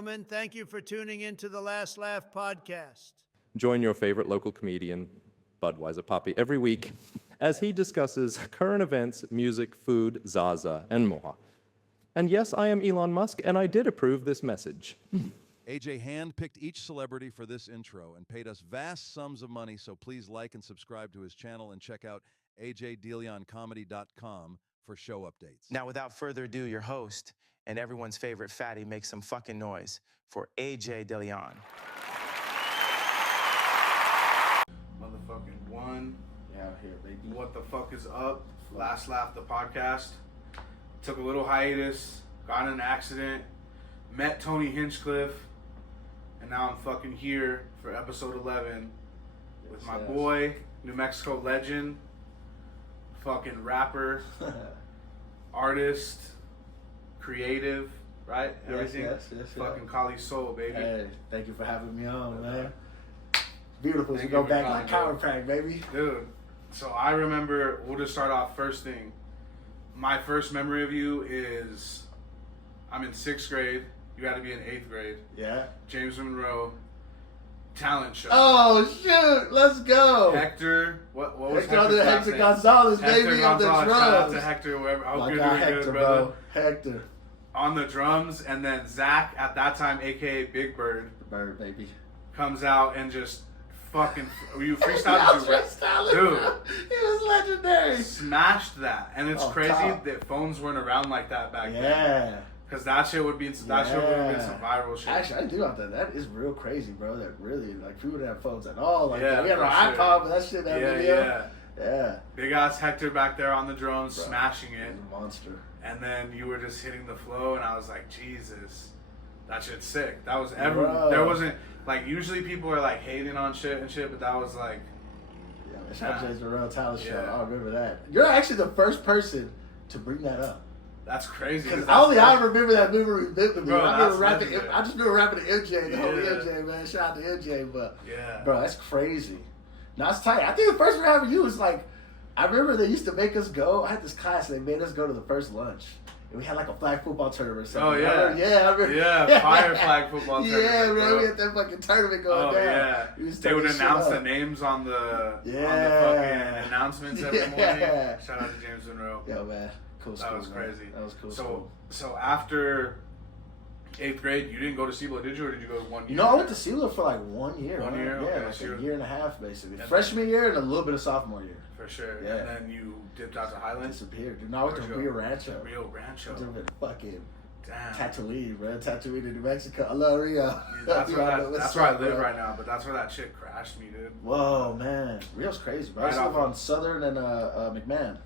gentlemen, thank you for tuning in to the Last Laugh podcast. Join your favorite local comedian, Budweiser Poppy, every week as he discusses current events, music, food, Zaza, and more. And yes, I am Elon Musk, and I did approve this message. AJ handpicked each celebrity for this intro and paid us vast sums of money, so please like and subscribe to his channel and check out ajdelioncomedy.com for show updates. Now, without further ado, your host and everyone's favorite fatty makes some fucking noise for AJ DeLeon. Motherfucking one. Yeah, out here, baby. What the fuck is up? Last Laugh, the podcast. Took a little hiatus, got in an accident, met Tony Hinchcliffe, and now I'm fucking here for episode 11 with my boy, New Mexico legend, fucking rapper, artist, creative, right? Everything. Yes. Fucking Khalisol, baby. Hey, thank you for having me on, man. Beautiful. Thank We go you for back like coming, chiropractic, baby. Dude, so I remember, we'll just start off first thing. My first memory of you is, I'm in 6th grade. You got to be in 8th grade. Yeah. James Monroe, talent show. Oh, shoot. Let's go. Hector, what was Hector Hector's Hector name? Gonzalez, Hector baby, on the Gonzalez. Shout out drums. to Hector, wherever. I hope My you're guy doing Hector, good, brother. bro. Hector. On the drums, and then Zach, at that time, a.k.a. Big Bird, The bird, baby. comes out and just fucking, were you I freestyling? was freestyling, Dude. bro. He was legendary. Smashed that. And it's Oh, crazy top. that phones weren't around like that back then. Yeah. Because that shit would be, that shit would have been some viral shit. Actually, I do have that. That is real crazy, bro. That really, like, people didn't have phones at all. Like, Yeah, we had for our sure. iPod, but that shit, that yeah, video. yeah. Yeah. Big ass Hector back there on the drums, Bro, smashing it. He's a monster. And then you were just hitting the flow, and I was like, Jesus, that shit's sick. That was there wasn't, like, usually people are like hating on shit and shit, but that was like, Yeah, man. Shout out to James Monroe Talent Show. Yeah. I remember that. You're actually the first person to bring that up. that's crazy. Because that's I remember that memory vividly. Bro, I remember that's rapping. legendary. I just remember rapping to MJ, the homie Yeah. MJ, man. Shout out to MJ, but Yeah. bro, that's crazy. Now it's tight. I think the first one having you was like, I remember they used to make us go. I had this class. They made us go to the first lunch. And we had like a flag football tournament or something. Oh, yeah. I remember. Yeah, fire flag football tournament, Yeah, man, bro. we had that fucking tournament going Oh down. yeah, We used to they turn would this shit announce up. the names on the Yeah. fucking announcements every morning. Yeah. Shout out to James Monroe. Yo, man. Cool That school, was man. crazy. That was cool So school. so after 8th grade, you didn't go to CBLA, did you, or did you go 1 year? You know, I went to CELA for like 1 year. 1 man. year? Yeah, Okay, like so a year and a half, basically. And Freshman year and a little bit of sophomore year. For sure. Yeah. And then you dipped out to Highlands? Disappeared. Dude, no, I went to Where'd you Rio go? Rancho. Rio Rancho. I went to fucking Damn. Tatooine, bro. Tatooine in New Mexico. I love Rio. Yeah, that's You where, know, that's what's where I up, live bro? right now, but that's where that shit crashed me, dude. Whoa, man. Rio's crazy, bro. I Right used to live off- on Southern and McMahon.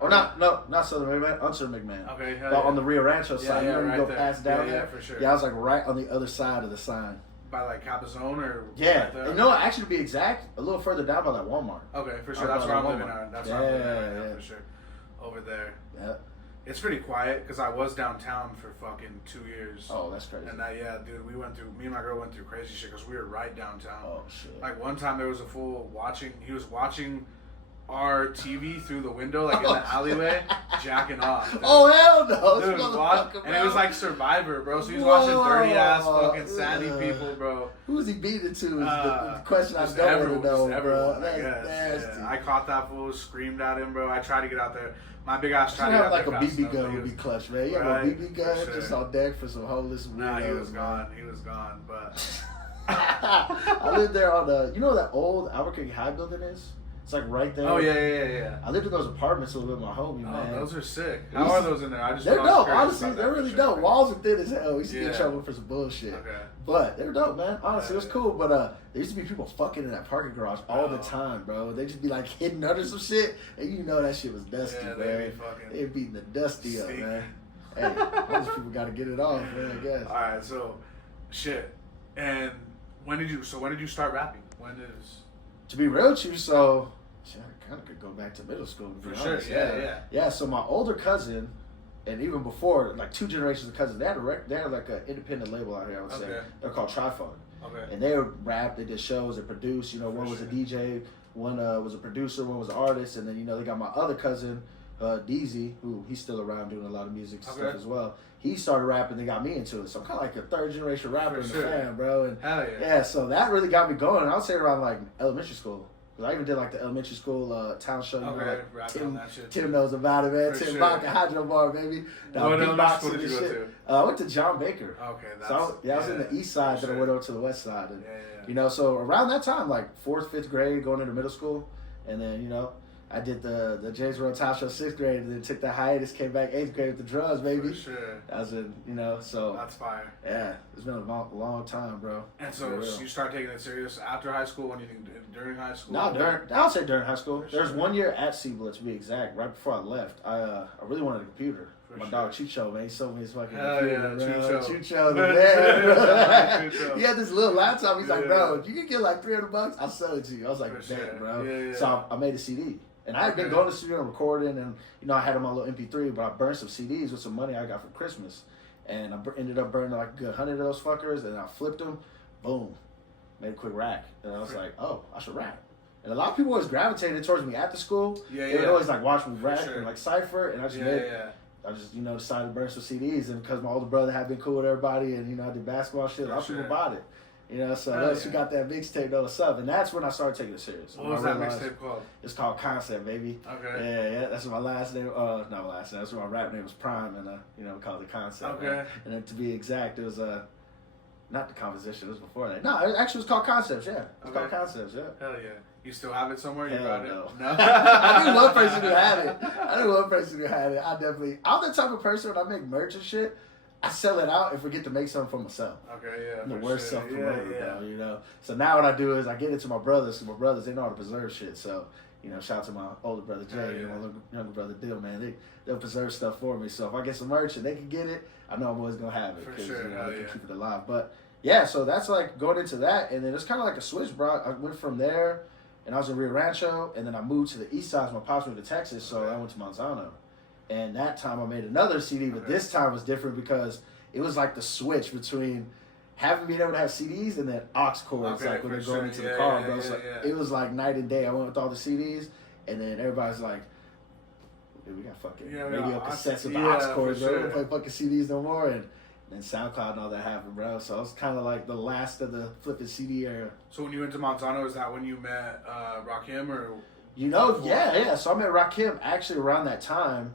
Or Okay. not Southern McMahon, Unser McMahon. Okay, hell But yeah. on the Rio Rancho side, you know, right you go there. past down yeah, there. Yeah, for sure. Yeah, I was like right on the other side of the sign. By like Capizone or Yeah, right there? and no, actually to be exact, a little further down by that Walmart. Okay, for sure. Right That's by where I'm the living Walmart. at. That's where I'm living at right Yeah. now, for sure. Over there. Yeah. It's pretty quiet because I was downtown for fucking 2 years. Oh, that's crazy. And that, yeah, dude, me and my girl went through crazy shit because we were right downtown. Oh shit. Like one time there was a fool he was watching our TV through the window, like in the alleyway, jacking off. Dude. Oh hell no! Dude, This watch, motherfucker, and it was bro. like Survivor, bro. So he was watching dirty ass Whoa. fucking sandy people, bro. Who was he beating to? Is the question I Just don't everyone, want to know, just everyone, bro. I That's guess. nasty. Yeah. I caught that fool, screamed at him, bro. I tried to get out there. My big ass You tried to get have out like a there fast BB enough, gun but he would be was- clutch, man. You have Right, a BB gun for sure. just on deck for some homeless weirdos. Nah, he was man. gone. He was gone. But I lived there on the, you know where that old Albuquerque High building is? It's like right there. oh yeah. I lived in those apartments a little bit with my homie, Oh, man. those are sick. We How used are to- those in there? I just They're was dope, curious honestly. about They're that really for dope. sure. Walls are thin as hell. We used to get in Yeah. trouble for some bullshit. Okay. But they were dope, man. Honestly, it was Yeah. cool. But there used to be people fucking in that parking garage all the Oh. time, bro. They just be like hidden under some shit, and you know that shit was dusty, Yeah, man. they be fucking They beating the dusty up, stink. man. Hey, those people got to get it off, man. I guess. All right, so shit. And when did you start rapping? When is To be real with you, so shit, I kind of could go back to middle school. To be For sure, honest. yeah. Yeah, so my older cousin, and even before, like 2 generations of cousins, they had like an independent label out here. I would say Okay. they're called Triphone. okay? And they would rap, they did shows, they produced. You know, For one was a sure. DJ, one was a producer, one was an artist, and then you know they got my other cousin DZ, who he's still around doing a lot of music and Okay. stuff as well. He started rapping and got me into it. So I'm kind of like a third generation rapper in the fam, bro. And Hell yeah. yeah, so that really got me going. I would say around like elementary school. Because I even did like the elementary school talent show. You know, like rapping on that shit. Tim knows about it, man. For Tim sure. Bach and Hydro Bar, baby. What elementary beatboxing school did and you go shit. to? I went to John Baker. Okay, that's... So I was in the east side, then I went over to the west side. And, Yeah. you know, so around that time, like 4th, 5th grade, going into middle school. And then, you know, I did the James World Talent Show 6th grade, and then took the hiatus, came back 8th grade with the drums, baby. For sure. I was in, you know, so. That's fire. Yeah, it's been a long time, bro. And so you start taking it serious after high school, when you think during high school? No, I would say during high school. For There's sure. 1 year at Seablet, to be exact, right before I left. I really wanted a computer. For My sure. dog Chicho, man, he sold me his fucking Hell computer, yeah, bro. Chicho. Chicho, the man, bro. Chicho. He had this little laptop. He's like, Yeah. bro, if you can get like $300, I'll sell it to you. I was like, For damn, sure. bro. Yeah. So I made a CD. And I had been Okay. going to the studio and recording, and, you know, I had on my little MP3, but I burned some CDs with some money I got for Christmas. And I ended up burning like a good 100 of those fuckers, and I flipped them. Boom. Made a quick rack. And I was like, oh, I should rap. And a lot of people always gravitated towards me after school. Yeah, They would yeah. always like watch me rap sure. and like cipher, and I just I just, you know, decided to burn some CDs, and because my older brother had been cool with everybody, and, you know, I did basketball shit, a lot of people bought it. You know, so Hell those who yeah. got that mixtape know what's up, and that's when I started taking it serious. What When was I that realized- mixtape called? It's called Concept, baby. Okay. Yeah, that's my last name. Not my last name. That's what my rap name was Prime, and you know, we called it Concept. Okay. Man. And then to be exact, it was not the composition. It was before that. No, it actually was called Concepts. Yeah, it's called Concepts. Yeah. Hell yeah. You still have it somewhere? You Hell got no. it? No. I knew one person who had it. I'm the type of person when I make merch and shit, I sell it out and forget to make something for myself. Okay, yeah. I'm the for worst sure. self-promoter, Yeah. bro, you know. So now what I do is I get it to my brothers, because my brothers, they know how to preserve shit. So, you know, shout out to my older brother Jay and my younger brother Dill, man. They'll preserve stuff for me. So if I get some merch and they can get it, I know I'm always going to have it. For 'cause, sure, you know, hell they can yeah. keep it alive. But, yeah, so that's like going into that. And then it's kind of like a switch, bro. I went from there, and I was in Rio Rancho, and then I moved to the east side. My pops moved to Texas, so I went to Monsanto. And that time I made another CD, but this time was different because it was like the switch between having been able to have CDs and then aux cords, Okay, like when for they're going sure. into Yeah, the car, yeah, bro. yeah, So yeah. it was like night and day. I went with all the CDs, and then everybody's like, dude, we got fucking Yeah, radio aux- cassettes with the yeah, aux cords, for bro. We sure. don't play fucking CDs no more. And then SoundCloud and all that happened, bro. So I was kind of like the last of the flipping CD era. So when you went to Monsanto, is that when you met Rakim or? You know, yeah. So I met Rakim actually around that time.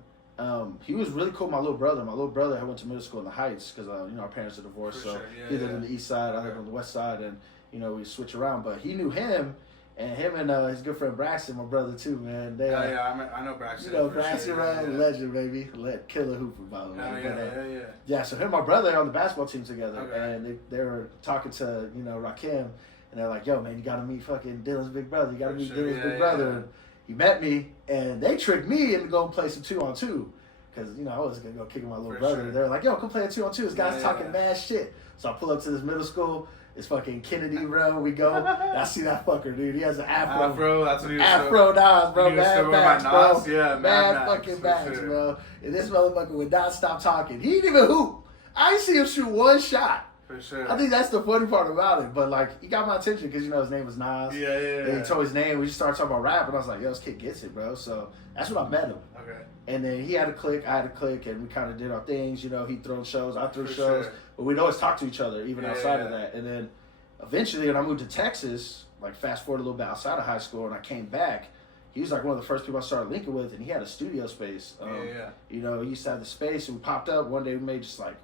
He was really cool with my little brother. My little brother, I went to middle school in the Heights because, you know, our parents are divorced. For So sure, yeah, he lived yeah. on the east side, I lived on the west side, and, you know, we switch around. But he knew him, and him and his good friend Braxton, my brother too, man. They, I know Braxton. you know, for Braxton, sure, man, legend, baby. Killer hooper, by the way. Hell yeah. Yeah, so him and my brother are on the basketball team together, Okay. and they were talking to, you know, Rakim, and they're like, yo, man, you got to meet fucking Dylan's big brother. You got to For meet sure, Dylan's yeah, big brother. yeah. And he met me, and they tricked me into going play some 2-on-2. Because, you know, I was going to go kick my little For brother. sure. They're like, yo, come play a 2-on-2. This guy's Yeah, talking yeah. mad shit. So I pull up to this middle school. It's fucking Kennedy, bro. We go. And I see that fucker, dude. He has an afro. Afro, that's what he was. Afro Nas, bro. He was still Mad wearing bags, my bro. Nas? Yeah, mad Mad bags, fucking for bags, sure. bro. And this motherfucker would not stop talking. He didn't even hoop. I didn't see him shoot one shot. For sure. I think that's the funny part about it. But, like, he got my attention because, you know, his name was Nas. Yeah. And he told his name. We just started talking about rap. And I was like, yo, this kid gets it, bro. So that's when I met him. Okay. And then he had a clique, I had a clique, and we kind of did our things. You know, he threw shows, I threw For shows. sure. But we'd always talk to each other, even Yeah, outside of yeah. that. And then eventually, when I moved to Texas, like fast forward a little bit outside of high school, and I came back, he was like one of the first people I started linking with, and he had a studio space. Yeah. You know, he used to have the space, and we popped up. One day we made just like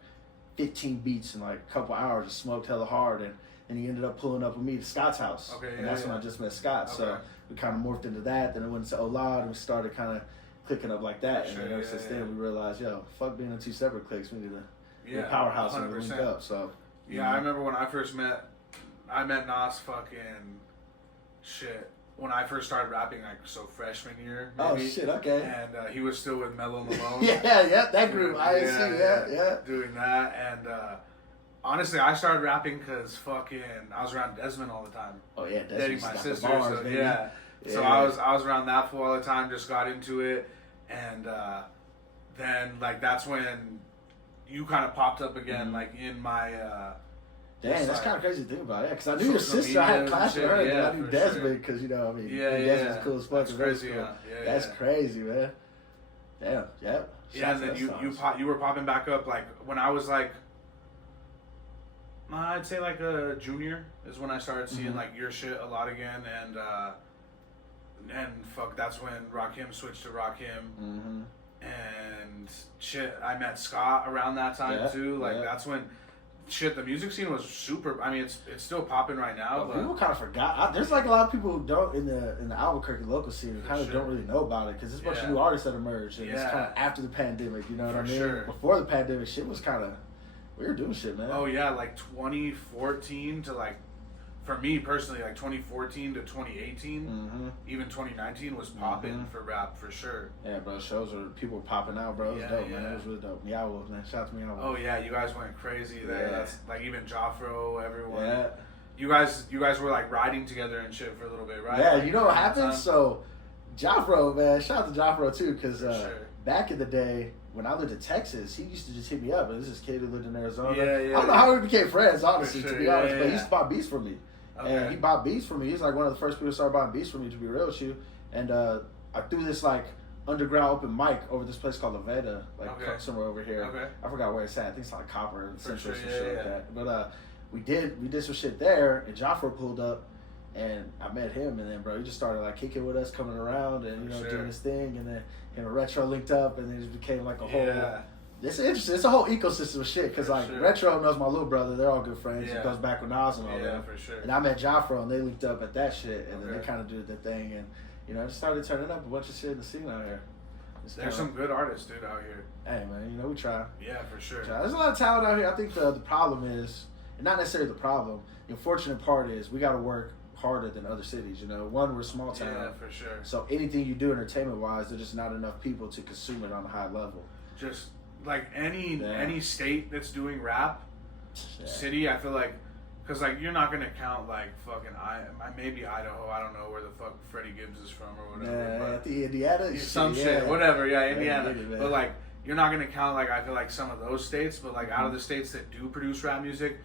15 beats in like a couple hours and smoked hella hard. And he ended up pulling up with me to Scott's house. Okay, and yeah, that's when yeah. I just met Scott. So Okay. we kind of morphed into that. Then I went into Olad, and we started kind of clicking up like that. For And sure, then ever yeah, since yeah. then, we realized, yo, fuck being in two separate cliques. We need to be a Yeah. powerhouse and we 100%. link up. So, Yeah, I remember when I first met Nas fucking shit. When I first started rapping, like, so freshman year, Oh, maybe. shit, okay. And he was still with Mellow Malone. yeah, that group, ISC, yeah. Doing that, and honestly, I started rapping because fucking I was around Desmond all the time, Oh, yeah, that's dating just my got the sister. bars, So baby. yeah. So Yeah. I was around that fool all the time. Just got into it, and then like that's when you kind of popped up again, like in my. Damn, It's that's like- kind of crazy to think about. Yeah, because I knew your Social sister. I had media class and with her. shit, and yeah, I knew for Desmond sure. because, you know, I mean, Yeah, Desmond's yeah. cool as fuck. That's in middle crazy, school. yeah. Yeah, That's yeah. crazy, man. Damn, yep. Yeah, and then you were popping back up like when I was like, I'd say like a junior is when I started seeing like your shit a lot again, and fuck, that's when Rakim switched to Rakim, and shit, I met Scott around that time too. Like that's when. Shit, the music scene was super. I mean, it's still popping right now. But people kind of forgot. There's like a lot of people who don't in the Albuquerque local scene kind of don't really know about it because there's a bunch of new artists that emerged, and it's kind of after the pandemic. You know what I mean? Sure. Before the pandemic, shit was kind of we were doing shit, man. Oh yeah, like 2014 to like, for me personally, like 2014 to 2018, even 2019 was popping for rap for sure. Yeah, bro, shows where people were popping out, bro. It was dope, man. It was really dope. Meow Wolf, man. Shout out to Meow Wolf. Oh yeah, you guys went crazy there. Yeah. That's like even Joffro, everyone. Yeah. You guys were like riding together and shit for a little bit, right? Yeah, like, you know what happened? So, Joffro, man, shout out to Joffro too, because back in the day when I lived in Texas, he used to just hit me up. And this is a kid who lived in Arizona. I don't know how we became friends, honestly, to be honest, but he used to buy beats from me. Okay. And he bought beats for me. He's like one of the first people to start buying beats for me, to be real with you. And I threw this like underground open mic over this place called La Veda, like somewhere over here. Okay. I forgot where it's at. I think it's like Copper and Central or some shit like that. But we did some shit there, and Joffro pulled up, and I met him, and then bro, he just started like kicking with us, coming around, and doing his thing, and then him and Retro linked up, and then it just became like a whole. It's interesting. It's a whole ecosystem of shit because like Retro knows my little brother. They're all good friends. It goes back with Nas and all that. Yeah, for sure. And I met Joffro and they linked up at that shit, and then they kind of did their thing, and I just started turning up a bunch of shit in the scene out here. There's some good artists, dude, out here. Hey man, we try. Yeah, for sure. There's a lot of talent out here. I think the problem is, and not necessarily the problem. The unfortunate part is we got to work harder than other cities. One, we're a small town. Yeah, for sure. So anything you do entertainment wise, there's just not enough people to consume it on a high level. Just like any state that's doing rap, city, I feel like, because like you're not gonna count like fucking maybe Idaho, I don't know where the fuck Freddie Gibbs is from or whatever. But Indiana, some shit, whatever. Yeah, Indiana. But like you're not gonna count like I feel like some of those states, but like out of the states that do produce rap music,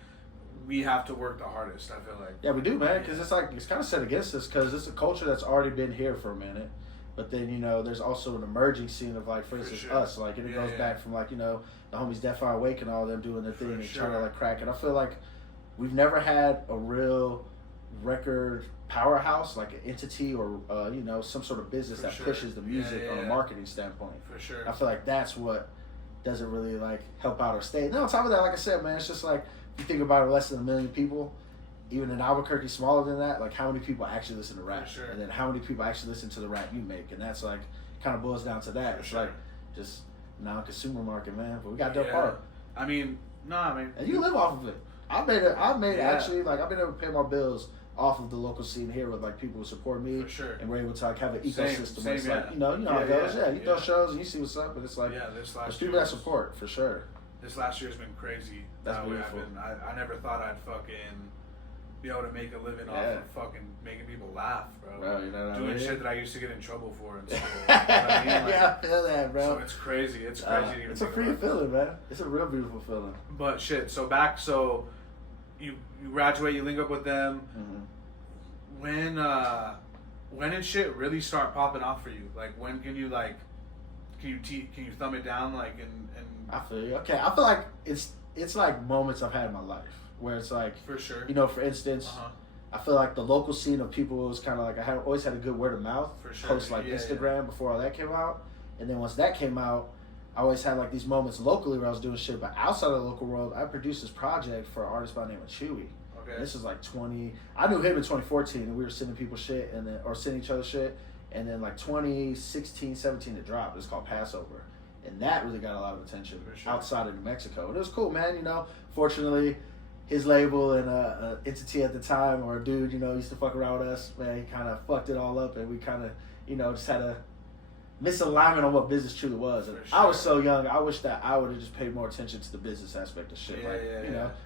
we have to work the hardest. I feel like. Yeah, we do, man, because it's kind of set against us because it's a culture that's already been here for a minute. But then, there's also an emerging scene of, like, for instance, us. Like, it goes back from, like, the homies Defy Wake and all them doing their thing and trying to, like, crack it. I feel like we've never had a real record powerhouse, like an entity or, some sort of business that pushes the music on a marketing standpoint. For sure. I feel like that's what doesn't really, like, help out our state. And on top of that, like I said, man, it's just like, if you think about it, less than 1 million people. Even in Albuquerque, smaller than that, like how many people actually listen to rap? Sure. And then how many people actually listen to the rap you make? And that's like, kind of boils down to that. It's like, just non-consumer market, man. But we got dope art. And you live off of it. I've made actually, like, I've been able to pay my bills off of the local scene here with, like, people who support me. For sure. And we're able to, like, have an ecosystem. Same, it's like, you know how it goes. Yeah, you throw shows and you see what's up. But it's like, there's people that support, for sure. This last year's been crazy. That's beautiful. I never thought I'd fucking be able to make a living off of fucking making people laugh, bro. Doing shit that I used to get in trouble for in school. I feel that, bro. So it's crazy. It's crazy. It's a free feeling, man. It's a real beautiful feeling. But shit, so you graduate, you link up with them. When did shit really start popping off for you? Like, when can you can you thumb it down, like, and I feel you. Okay, I feel like it's like moments I've had in my life. Where it's like, for sure, for instance, I feel like the local scene of people was kind of like I always had a good word of mouth, for sure, post like Instagram before all that came out, and then once that came out, I always had like these moments locally where I was doing shit, but outside of the local world, I produced this project for an artist by the name of Chewy. Okay, and this was like I knew him in 2014, and we were sending people shit, or sending each other shit, and then like 2016, 17 it dropped. It was called Passover, and that really got a lot of attention outside of New Mexico, and it was cool, man. Fortunately, his label and entity at the time, or a dude, used to fuck around with us, man, he kind of fucked it all up, and we kind of, just had a misalignment on what business truly was. And I was so young, I wish that I would have just paid more attention to the business aspect of shit.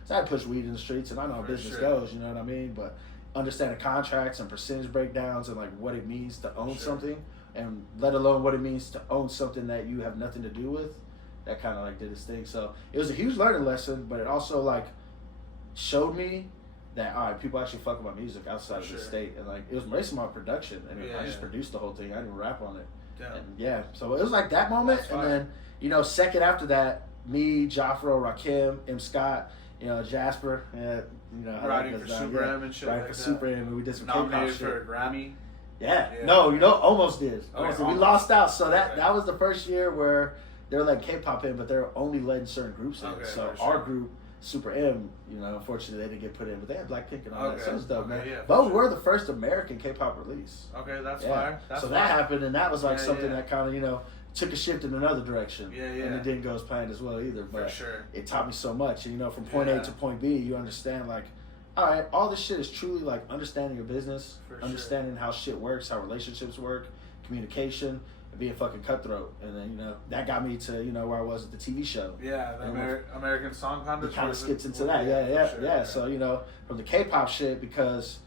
So I push weed in the streets, and I know how business goes, you know what I mean? But understanding contracts and percentage breakdowns and, like, what it means to own something, and let alone what it means to own something that you have nothing to do with, that kind of, like, did its thing. So it was a huge learning lesson, but it also, like, showed me that people actually fuck with my music outside of the state, and like it was based on my production, and I just produced the whole thing. I didn't rap on it, Damn. And yeah, so it was like that moment, That's and fire. then second after that, me, Jafro, Rakim, M. Scott, Jasper, how Riding that for goes down. Super M and shit Riding like for that. Super M, and we did some K-pop Nominated shit. for a Grammy. Yeah. Yeah. No, almost did. Almost did. We almost. lost out. So Okay. that was the first year where they were letting K-pop in, but they were only letting certain groups in. Okay, So for our sure. group, Super M, unfortunately they didn't get put in, but they had Blackpink and all that. Okay. So it was dope, Okay, man. yeah, for But we sure. were the first American K-pop release. Okay, that's Yeah. fire. That's so fire. that happened, and that was like Yeah, something yeah. that kind of took a shift in another direction. Yeah, yeah. And it didn't go as planned as well either. But For sure. it taught me so much. And from point Yeah. A to point B, you understand like, all right, all this shit is truly like understanding your business, For sure. understanding how shit works, how relationships work, communication, and being fucking cutthroat. And then that got me to where I was at the TV show. Yeah, the And American Song it Contest. kind of was it? skips into that. Yeah. for sure, Yeah. So from the K-pop shit, because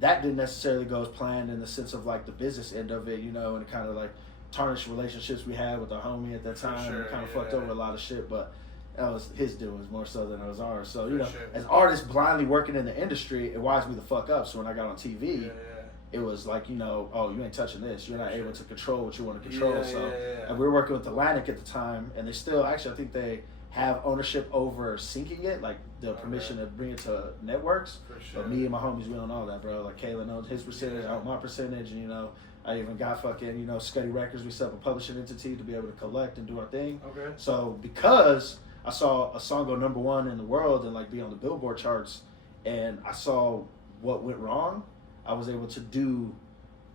that didn't necessarily go as planned in the sense of like the business end of it, and it kind of like tarnished relationships we had with our homie at that For time, and sure, it kind of yeah. fucked over a lot of shit. But that was his doings more so than it was ours. So For sure. as artists blindly working in the industry, it winds me the fuck up. So when I got on TV. Yeah, It was like, oh, you ain't touching this. You're not able to control what you want to control. Yeah, so, yeah. and we were working with Atlantic at the time, and they still, actually, I think they have ownership over syncing it, like the permission to bring it to networks. For sure. But me and my homies, we own all that, bro. Like, Kalen owns his percentage, I own my percentage, and, I even got fucking, Scuddy Records. We set up a publishing entity to be able to collect and do our thing. Okay. So, because I saw a song go #1 in the world and, like, be on the Billboard charts, and I saw what went wrong, I was able to do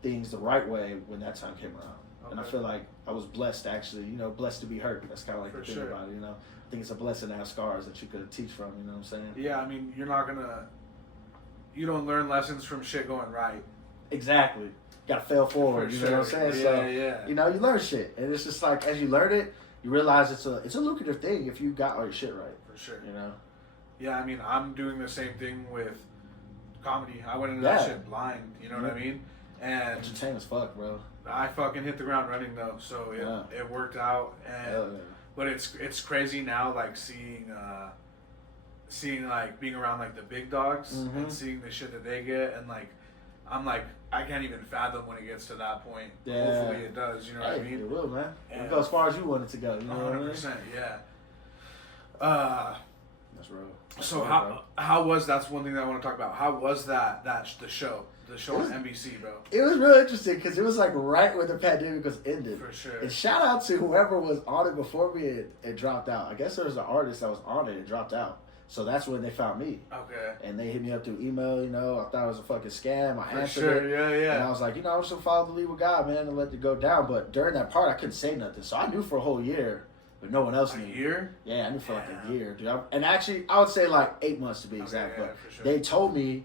things the right way when that time came around. And I Okay. feel like I was blessed, actually, blessed to be hurt. That's kind of like For the thing sure. about it, I think it's a blessing to have scars that you could teach from, you know what I'm saying? Yeah, I mean, you don't learn lessons from shit going right. Exactly. Got to fail forward, For you know what I'm sure. saying? Yeah, So, yeah. you learn shit. And it's just like, as you learn it, you realize it's a lucrative thing if you got all your shit right, For sure. Yeah, I mean, I'm doing the same thing with comedy. I went into that Yeah. shit blind, you know what I mean? And Entertainment as fuck, bro. I fucking hit the ground running though, so it worked out. And Hell yeah. but it's crazy now, like seeing like being around like the big dogs Mhm. and seeing the shit that they get, and like I'm like I can't even fathom when it gets to that point. Yeah. Hopefully it does. You know what I Hey, mean? it will, man. Yeah. It'll go as far as you want it to go, you know what I mean? 100%. Yeah. That's real. So That's real, how bro. how was that's one thing that I want to talk about. How was the show on NBC, bro? It was real interesting because it was like right when the pandemic was ended. For sure. And shout out to whoever was on it before me and dropped out. I guess there was an artist that was on it and dropped out. So that's when they found me. Okay. And they hit me up through email, I thought it was a fucking scam. I For answered sure. it. Yeah. And I was like, I'm just gonna follow the lead with God, man, and let it go down. But during that part, I couldn't say nothing. So I knew for a whole year, but no one else A knew. year? Yeah, I knew for like Yeah. a year, dude. And actually, I would say like 8 months to be exact. yeah, but for sure. they told me,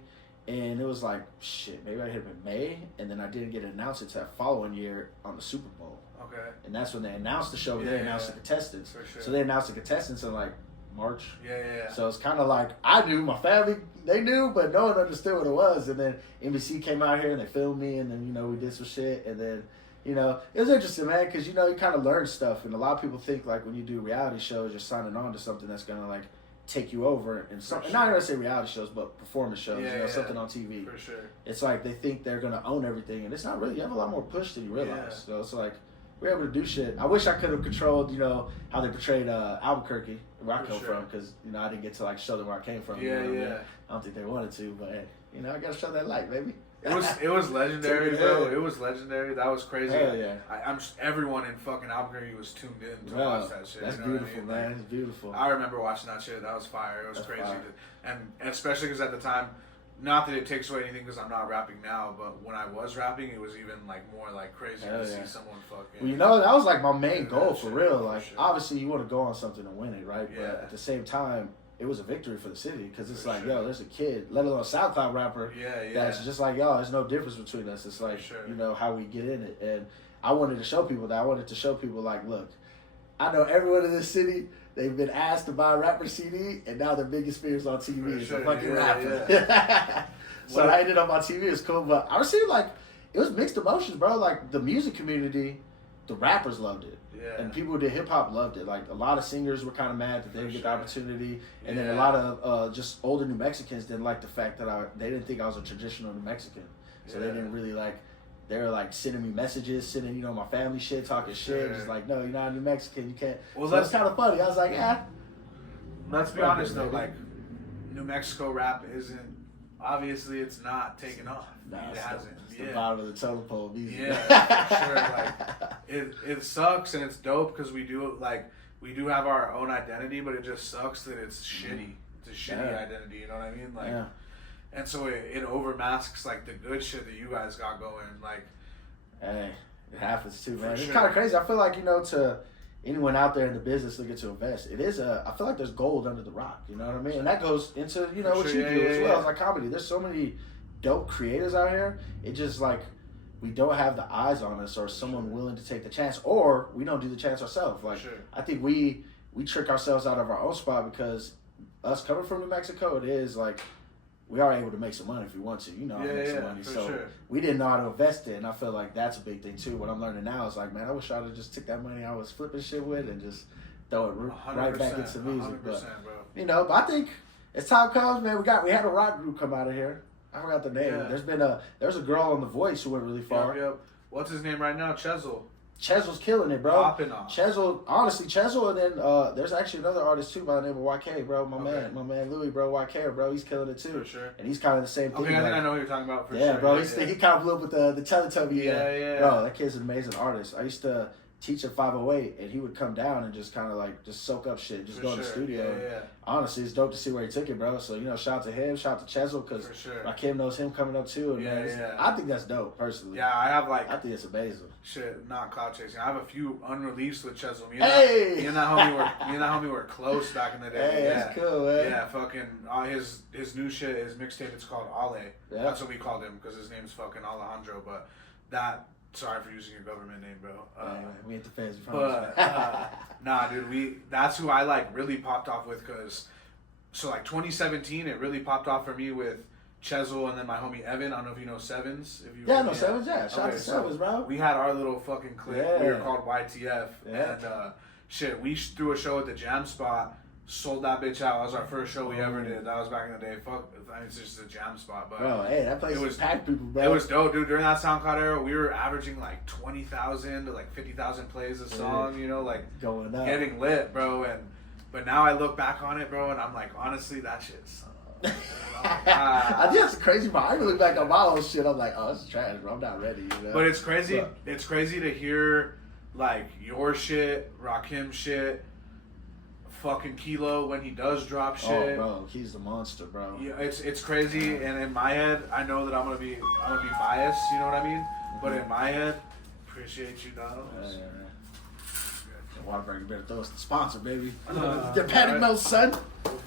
and it was like, shit, maybe I hit him in May, and then I didn't get it announced until that following year on the Super Bowl. Okay. And that's when they announced the show. Yeah, They announced yeah. the contestants. For sure. So they announced the contestants in like March. Yeah. So it's kind of like I knew, my family, they knew, but no one understood what it was. And then NBC came out here and they filmed me, and then we did some shit, and then it was interesting, man, because you kind of learn stuff, and a lot of people think like when you do reality shows, you're signing on to something that's gonna like take you over, and something. Not gonna say reality shows, but performance shows. Yeah, something on TV. For sure. It's like they think they're gonna own everything, and it's not really. You have a lot more push than you realize. Yeah. So it's like we're able to do shit. I wish I could have controlled, how they portrayed Albuquerque, where I For come sure. from, because I didn't get to like show them where I came from. Yeah, you know what I yeah. mean? I don't think they wanted to, but hey, I gotta show that light, baby. It was legendary, Take it bro. in. It was legendary. That was crazy. Hell yeah. I'm everyone in fucking Albuquerque was tuned in to Bro, watch that shit. that's you know what I beautiful, mean? man. Like, It's beautiful. I remember watching that shit. That was fire. It was That's crazy, fire. and especially because at the time, not that it takes away anything because I'm not rapping now, but when I was rapping, it was even like more like crazy Hell to yeah. see someone fucking. Well, that was like my main Yeah, goal that for shit, real. for Like, sure. obviously, you want to go on something and win it, right? Yeah. But at the same time, it was a victory for the city because it's For like, sure. yo, there's a kid, let alone a SoundCloud rapper, Yeah. that's just like, yo, there's no difference between us. It's like, sure. how we get in it. And I wanted to show people that. I wanted to show people, like, look, I know everyone in this city, they've been asked to buy a rapper CD, and now their biggest fears on TV For is sure, a fucking yeah, rapper. So What- I ended up on TV. It was cool, but I received, like, it was mixed emotions, bro. Like, the music community, the rappers loved it. Yeah. And people who did hip hop loved it. Like, a lot of singers were kind of mad that they didn't get the sure. opportunity, and then a Yeah. lot of just older New Mexicans didn't like the fact that they didn't think I was a traditional New Mexican, so they Yeah. didn't really like they were like sending me messages, sending, you know, my family shit, talking shit, just like, no, you're not New Mexican, you can't. Well, so that's kind of funny. I was like, yeah. Let's be honest though, like New Mexico rap isn't, obviously it's not taking off. Nah, it hasn't. It's the bottom of the totem pole music. Yeah, for sure. Like it sucks and it's dope because we do have our own identity, but it just sucks that it's shitty. It's a shitty identity. You know what I mean? Like, and so it overmasks like the good shit that you guys got going. Like, hey, it happens too, man. It's sure. kind of crazy. I feel like, you know, to anyone out there in the business looking to invest, it is I feel like there's gold under the rock. You know what I mean? And that goes into, you know, what you do as well as like comedy. There's so many dope creators out here. It just like we don't have the eyes on us or someone willing to take the chance, or we don't do the chance ourselves. Like I think we trick ourselves out of our own spot because us coming from New Mexico, it is like we are able to make some money if we want to. You know, make some money. So we didn't know how to invest it, and I feel like that's a big thing too. What I'm learning now is like, man, I wish I would just took that money I was flipping shit with and just throw it right back into music. But you know, but I think as time comes, man, we had a rock group come out of here. I forgot the name. There's a girl on The Voice who went really far. Yep. What's his name right now? Chesil. Chesil's killing it, bro. Popping off. Chesil, and then there's actually another artist too by the name of YK, bro. My man Louis, bro. YK, bro. He's killing it too. For sure. And he's kind of the same thing. Okay, I think I know who you're talking about. For sure. Yeah, bro. He kind of blew up with the Teletubby. Yeah. Bro, that kid's an amazing artist. I used to teach at 508, and he would come down and just kind of like just soak up shit, just go in the studio. Yeah. Honestly, it's dope to see where he took it, bro. So, you know, shout out to him, shout out to Chesil, because my kid knows him coming up too. And I think that's dope, personally. Yeah, I think it's amazing. Shit, not cloud chasing. I have a few unreleased with Chesil. Me and that homie were close back in the day. Hey, that's cool, man. Yeah, fucking his new shit, his mixtape, it's called Ale. Yeah. That's what we called him because his name's fucking Alejandro. But sorry for using your government name, bro. We ain't the fans. But nah, dude, that's who I like really popped off with because, so like 2017, it really popped off for me with Chesil and then my homie Evan. I don't know if you know Sevens. I know Sevens. Yeah, shout out to Sevens, bro. We had our little fucking clique. Yeah. We were called YTF, and shit, we threw a show at the Jam Spot. Sold that bitch out. That was our first show we ever did. That was back in the day. Fuck, I mean, it's just a Jam Spot. But bro, hey, that place was packed people, bro. It was dope, dude. During that SoundCloud era, we were averaging like 20,000 to like 50,000 plays a song. You know, like going up, getting lit, bro. But now I look back on it, bro, and I'm like, honestly, that shit's. I think that's crazy part. I even look back on my own shit. I'm like, oh, this is trash, bro. I'm not ready. You know? But it's crazy. It's crazy to hear like your shit, Rakim shit. Fucking Kilo when he does drop shit. Oh, bro, he's the monster, bro. Yeah, it's crazy, and in my head, I know that I'm gonna be biased. You know what I mean? Mm-hmm. But in my head, appreciate you, dog. Waterburger, you better throw us the sponsor, baby. The Patty Mills, son.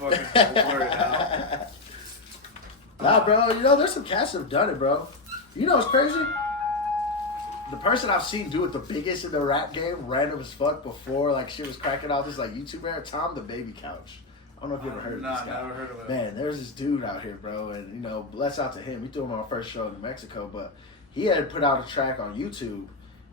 We'll worry now. Nah, bro. You know, there's some cats that have done it, bro. You know what's crazy? The person I've seen do it the biggest in the rap game, random as fuck, before like shit was cracking off this like YouTube era, Tom the Baby Couch. I don't know if you ever heard of this guy. Never heard of it. Man, there's this dude out here, bro, and you know, bless out to him. We threw him on our first show in New Mexico, but he had put out a track on YouTube,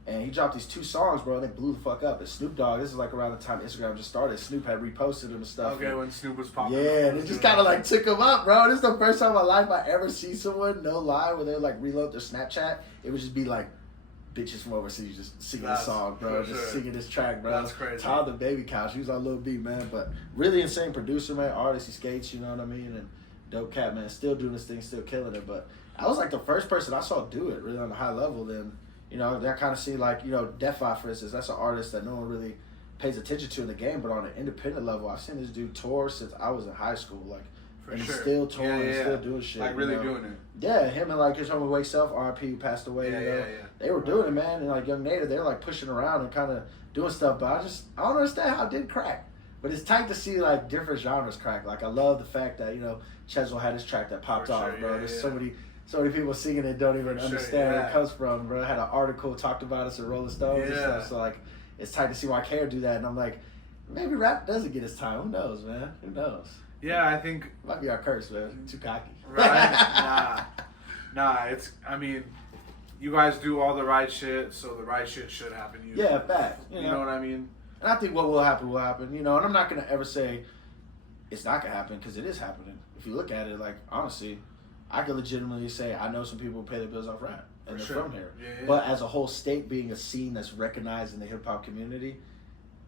and he dropped these 2 songs, bro, and they blew the fuck up. And Snoop Dogg, this is like around the time Instagram just started. Snoop had reposted him and stuff. Okay, when Snoop was popping. Yeah, and it just kind of like took him up, bro. This is the first time in my life I ever see someone, no lie, where they like reload their Snapchat. It would just be like bitches from overseas just singing this song, bro. Just singing this track, bro. That's crazy. Tom the Baby Couch. He was on Lil B, man. But really insane producer, man. Artist, he skates, you know what I mean? And dope cat, man. Still doing this thing, still killing it. But I was like the first person I saw do it really on a high level. Then, you know, that kind of see like, you know, Defi, for instance. That's an artist that no one really pays attention to in the game. But on an independent level, I've seen this dude tour since I was in high school. Like, and he's still touring, still doing shit. Like really doing it. Yeah, him and like his homie Wake Self, RP, who passed away. They were doing it, man. And like Young Native, they were like pushing around and kind of doing stuff. But I don't understand how it didn't crack. But it's tight to see like different genres crack. Like I love the fact that, you know, Chesil had his track that popped off, bro. There's so many people singing it don't even understand where it comes from, bro. I had an article talked about us in Rolling Stones and stuff. So like it's tight to see YK do that. And I'm like, maybe rap doesn't get his time. Who knows, man? Who knows? Yeah, I think might be our curse, man. Too cocky. Right? Nah. I mean, you guys do all the right shit, so the right shit should happen. Yeah, fact. You know what I mean? And I think what will happen will happen. You know, and I'm not gonna ever say it's not gonna happen because it is happening. If you look at it, like honestly, I can legitimately say I know some people who pay their bills off rap, and they're from here. Yeah. But as a whole state being a scene that's recognized in the hip hop community,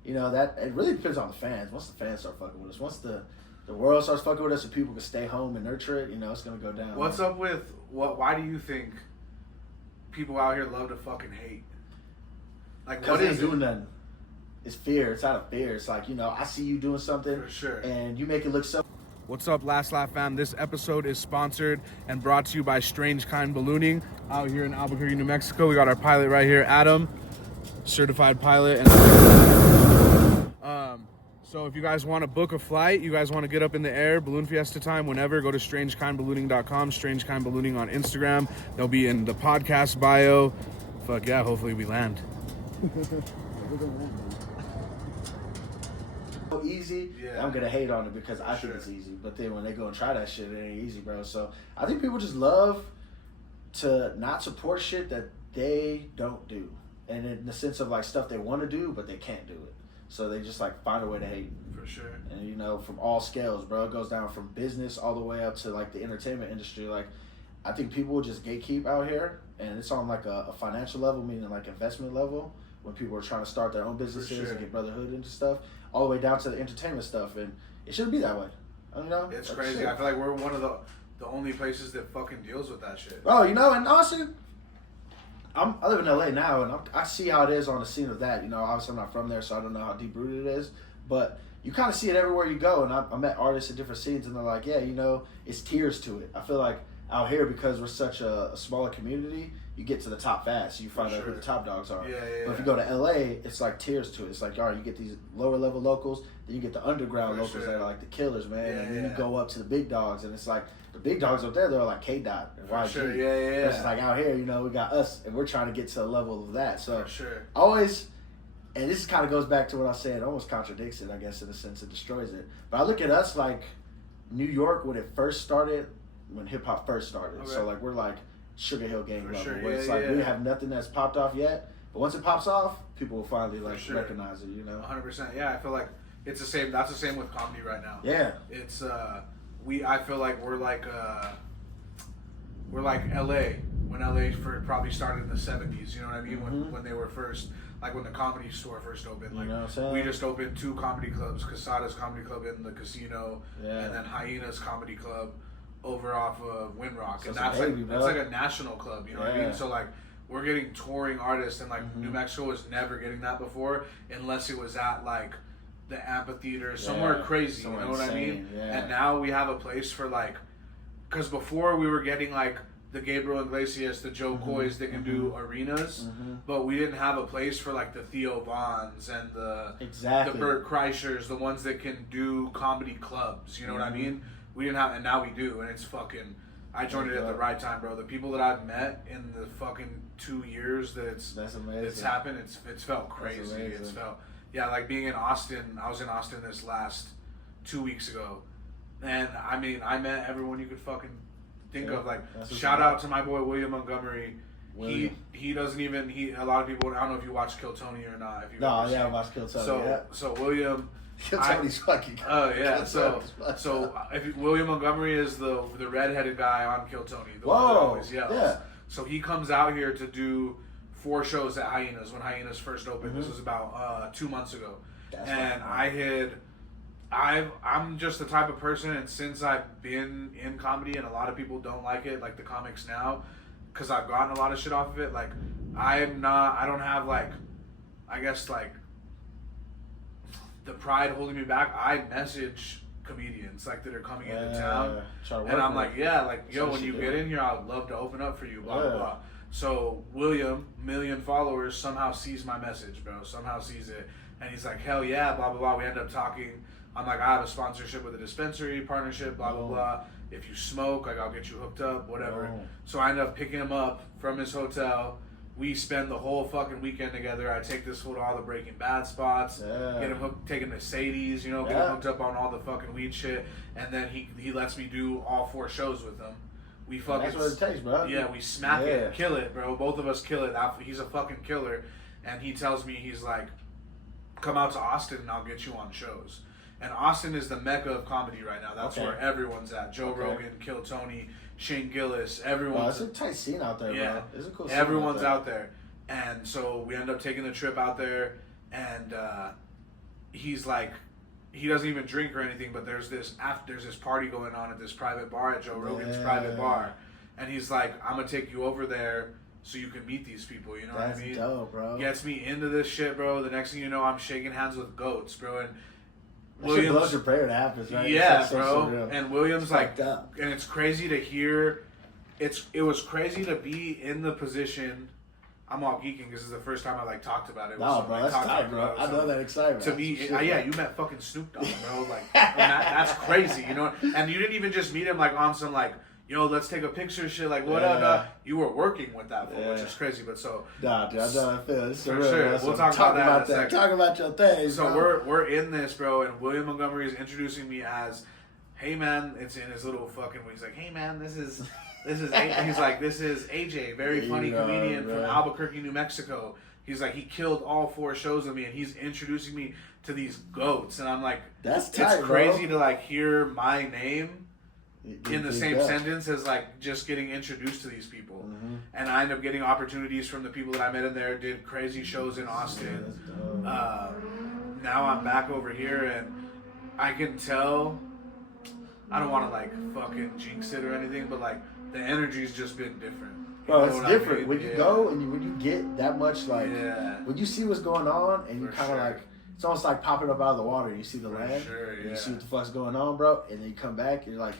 you know, that it really depends on the fans. Once the fans start fucking with us, once the world starts fucking with us and people can stay home and nurture it, you know, it's gonna go down. What's up with why do you think people out here love to fucking hate? Like, what they is ain't doing it? nothing. It's fear. It's out of fear. It's like, you know, I see you doing something, For sure. and you make it look so. What's up, Last Laugh fam? This episode is sponsored and brought to you by Strange Kind Ballooning out here in Albuquerque, New Mexico. We got our pilot right here, Adam, certified pilot. So if you guys want to book a flight, you guys want to get up in the air, Balloon Fiesta time, whenever, go to strangekindballooning.com, Strange Kind Ballooning on Instagram. They'll be in the podcast bio. Fuck yeah, hopefully we land. Easy, Yeah. I'm gonna hate on it because I think it's easy. But then when they go and try that shit, it ain't easy, bro. So I think people just love to not support shit that they don't do, and in the sense of like stuff they want to do but they can't do it. So they just like find a way to hate. For sure. And you know, from all scales, bro, it goes down from business all the way up to like the entertainment industry. Like, I think people will just gatekeep out here, and it's on like a financial level, meaning like investment level, when people are trying to start their own businesses and get brotherhood into stuff, all the way down to the entertainment stuff, and it shouldn't be that way. I don't know. It's Like, crazy. shit. I feel like we're one of the only places that fucking deals with that shit. Oh, you know, and honestly, I live in LA now, and I see how it is on the scene of that. You know, obviously I'm not from there, so I don't know how deep rooted it is, but you kind of see it everywhere you go. And I met artists at different scenes, and they're like, yeah, you know, it's tiers to it. I feel like out here, because we're such a smaller community, you get to the top fast. So you find out who the top dogs are. Yeah. But if you go to LA, it's like tiers to it. It's like, all right, you get these lower level locals, then you get the underground locals that are like the killers, man. And then you go up to the big dogs, and it's like the big dogs up there, they're like K-Dot and YG. Sure. Yeah. But it's like out here, you know, we got us, and we're trying to get to a level of that. So For sure. always, and this kind of goes back to what I said, it almost contradicts it, I guess, in a sense, it destroys it. But I look at us like New York when it first started, when hip hop first started. Okay. So like we're like Sugar Hill Gang For level, sure, where it's yeah, like yeah. we have nothing that's popped off yet, but once it pops off, people will finally like sure. recognize it, you know? 100%. Yeah, I feel like it's the same. That's the same with comedy right now. Yeah. It's I feel like we're like LA when LA probably started in the 70s. You know what I mean? When they were first, like when the Comedy Store first opened. Like You know what I'm saying? we just opened 2 comedy clubs: Casada's Comedy Club in the casino, Yeah. and then Hyena's Comedy Club over off of Windrock. So And it's a that's baby, that's bro. like a national club. You know what I mean? Yeah. So like. We're getting touring artists, and like New Mexico was never getting that before, unless it was at like the amphitheater, somewhere crazy. somewhere You know what I mean? insane, yeah. And now we have a place for like, because before we were getting like the Gabriel Iglesias, the Joe Coys that can do arenas, but we didn't have a place for like the Theo Vons and the Bert Kreischers, the ones that can do comedy clubs. You know what I mean? We didn't have, and now we do, and it's fucking. I joined it at the right time, bro. The people that I've met in the fucking 2 years that That's amazing. it's happened, it's felt crazy. It's felt, yeah, like being in Austin. I was in Austin this last 2 weeks ago, and I mean, I met everyone you could fucking think of. Like, shout out to my boy William Montgomery. He doesn't even a lot of people. I don't know if you watch Kill Tony or not. If you I watched Kill Tony. So William. Kill Tony's fucking. Oh yeah, so William Montgomery is the redheaded guy on Kill Tony. The one that always yells. Yeah. So he comes out here to do 4 shows at Hyenas when Hyenas first opened. This was about 2 months ago, I'm just the type of person, and since I've been in comedy, and a lot of people don't like it, like the comics now, because I've gotten a lot of shit off of it. Like I don't have like, I guess like. The pride holding me back. I message comedians like that are coming into town, and I'm like, yo, when you get in here, I'd love to open up for you. Blah blah blah. So William, 1 million followers, somehow sees my message, bro. Somehow sees it, and he's like, hell yeah, blah blah blah. We end up talking. I'm like, I have a sponsorship with a dispensary partnership, blah blah blah. If you smoke, like I'll get you hooked up, whatever. So I end up picking him up from his hotel. We spend the whole fucking weekend together. I take this fool to all the Breaking Bad spots, get him hooked, taking to Sadie's, you know, get him hooked up on all the fucking weed shit, and then he lets me do all 4 shows with him. We fucking. That's what it takes, bro. Yeah, we smack it, kill it, bro. Both of us kill it. He's a fucking killer, and he tells me, he's like, come out to Austin and I'll get you on shows. And Austin is the mecca of comedy right now. That's where everyone's at. Joe Rogan, Kill Tony, Shane Gillis, Oh, everyone's it's a tight scene out there, yeah, bro. It's a cool scene everyone's out out there. And so we end up taking the trip out there, and he's like, he doesn't even drink or anything, but there's this party going on at this private bar at Joe Rogan's private bar, and he's like, I'm gonna take you over there so you can meet these people. You know what I mean? That's dope, bro. Gets me into this shit, bro. The next thing you know, I'm shaking hands with goats, bro, and That shit blows your prayer to happens, right? yeah, It's like bro. so surreal. And Williams like, fucked up. and it's crazy to hear. It was crazy to be in the position. I'm all geeking because this is the first time I like talked about it. No, bro, that's tight, bro. I love that excitement. To me, Shit, yeah, man. you met fucking Snoop Dogg, bro. Like, and that's crazy, you know. And you didn't even just meet him like on some like, let's take a picture, shit. Like, what up? Yeah. You were working with that, fool, which Yeah. is crazy. But so, Nah, dude, I know how I feel. It's For surreal, sure. bro. We'll So talk talk about that in a second. Talk about your things. so bro. we're in this, bro, and William Montgomery is introducing me as, hey man, it's in his little fucking. He's like, hey man, this is. He's like, this is AJ, very funny You know, comedian bro. from Albuquerque, New Mexico. He's like, he killed all 4 shows of me, and he's introducing me to these goats, and I'm like, That's tight, it's crazy bro. to like hear my name in the same Yeah. sentence as like just getting introduced to these people, Mm-hmm. and I end up getting opportunities from the people that I met in there. Did crazy shows in Austin. Now I'm back over here, and I can tell. I don't want to like fucking jinx it or anything, but like the energy's just been different. You Bro, know it's what I different mean? when you Yeah. go and when you get that much like Yeah. when you see what's going on and you For kind of sure. like it's almost like popping up out of the water. You see the For land, sure, and yeah. you see what the fuck's going on, bro, and then you come back and you're like,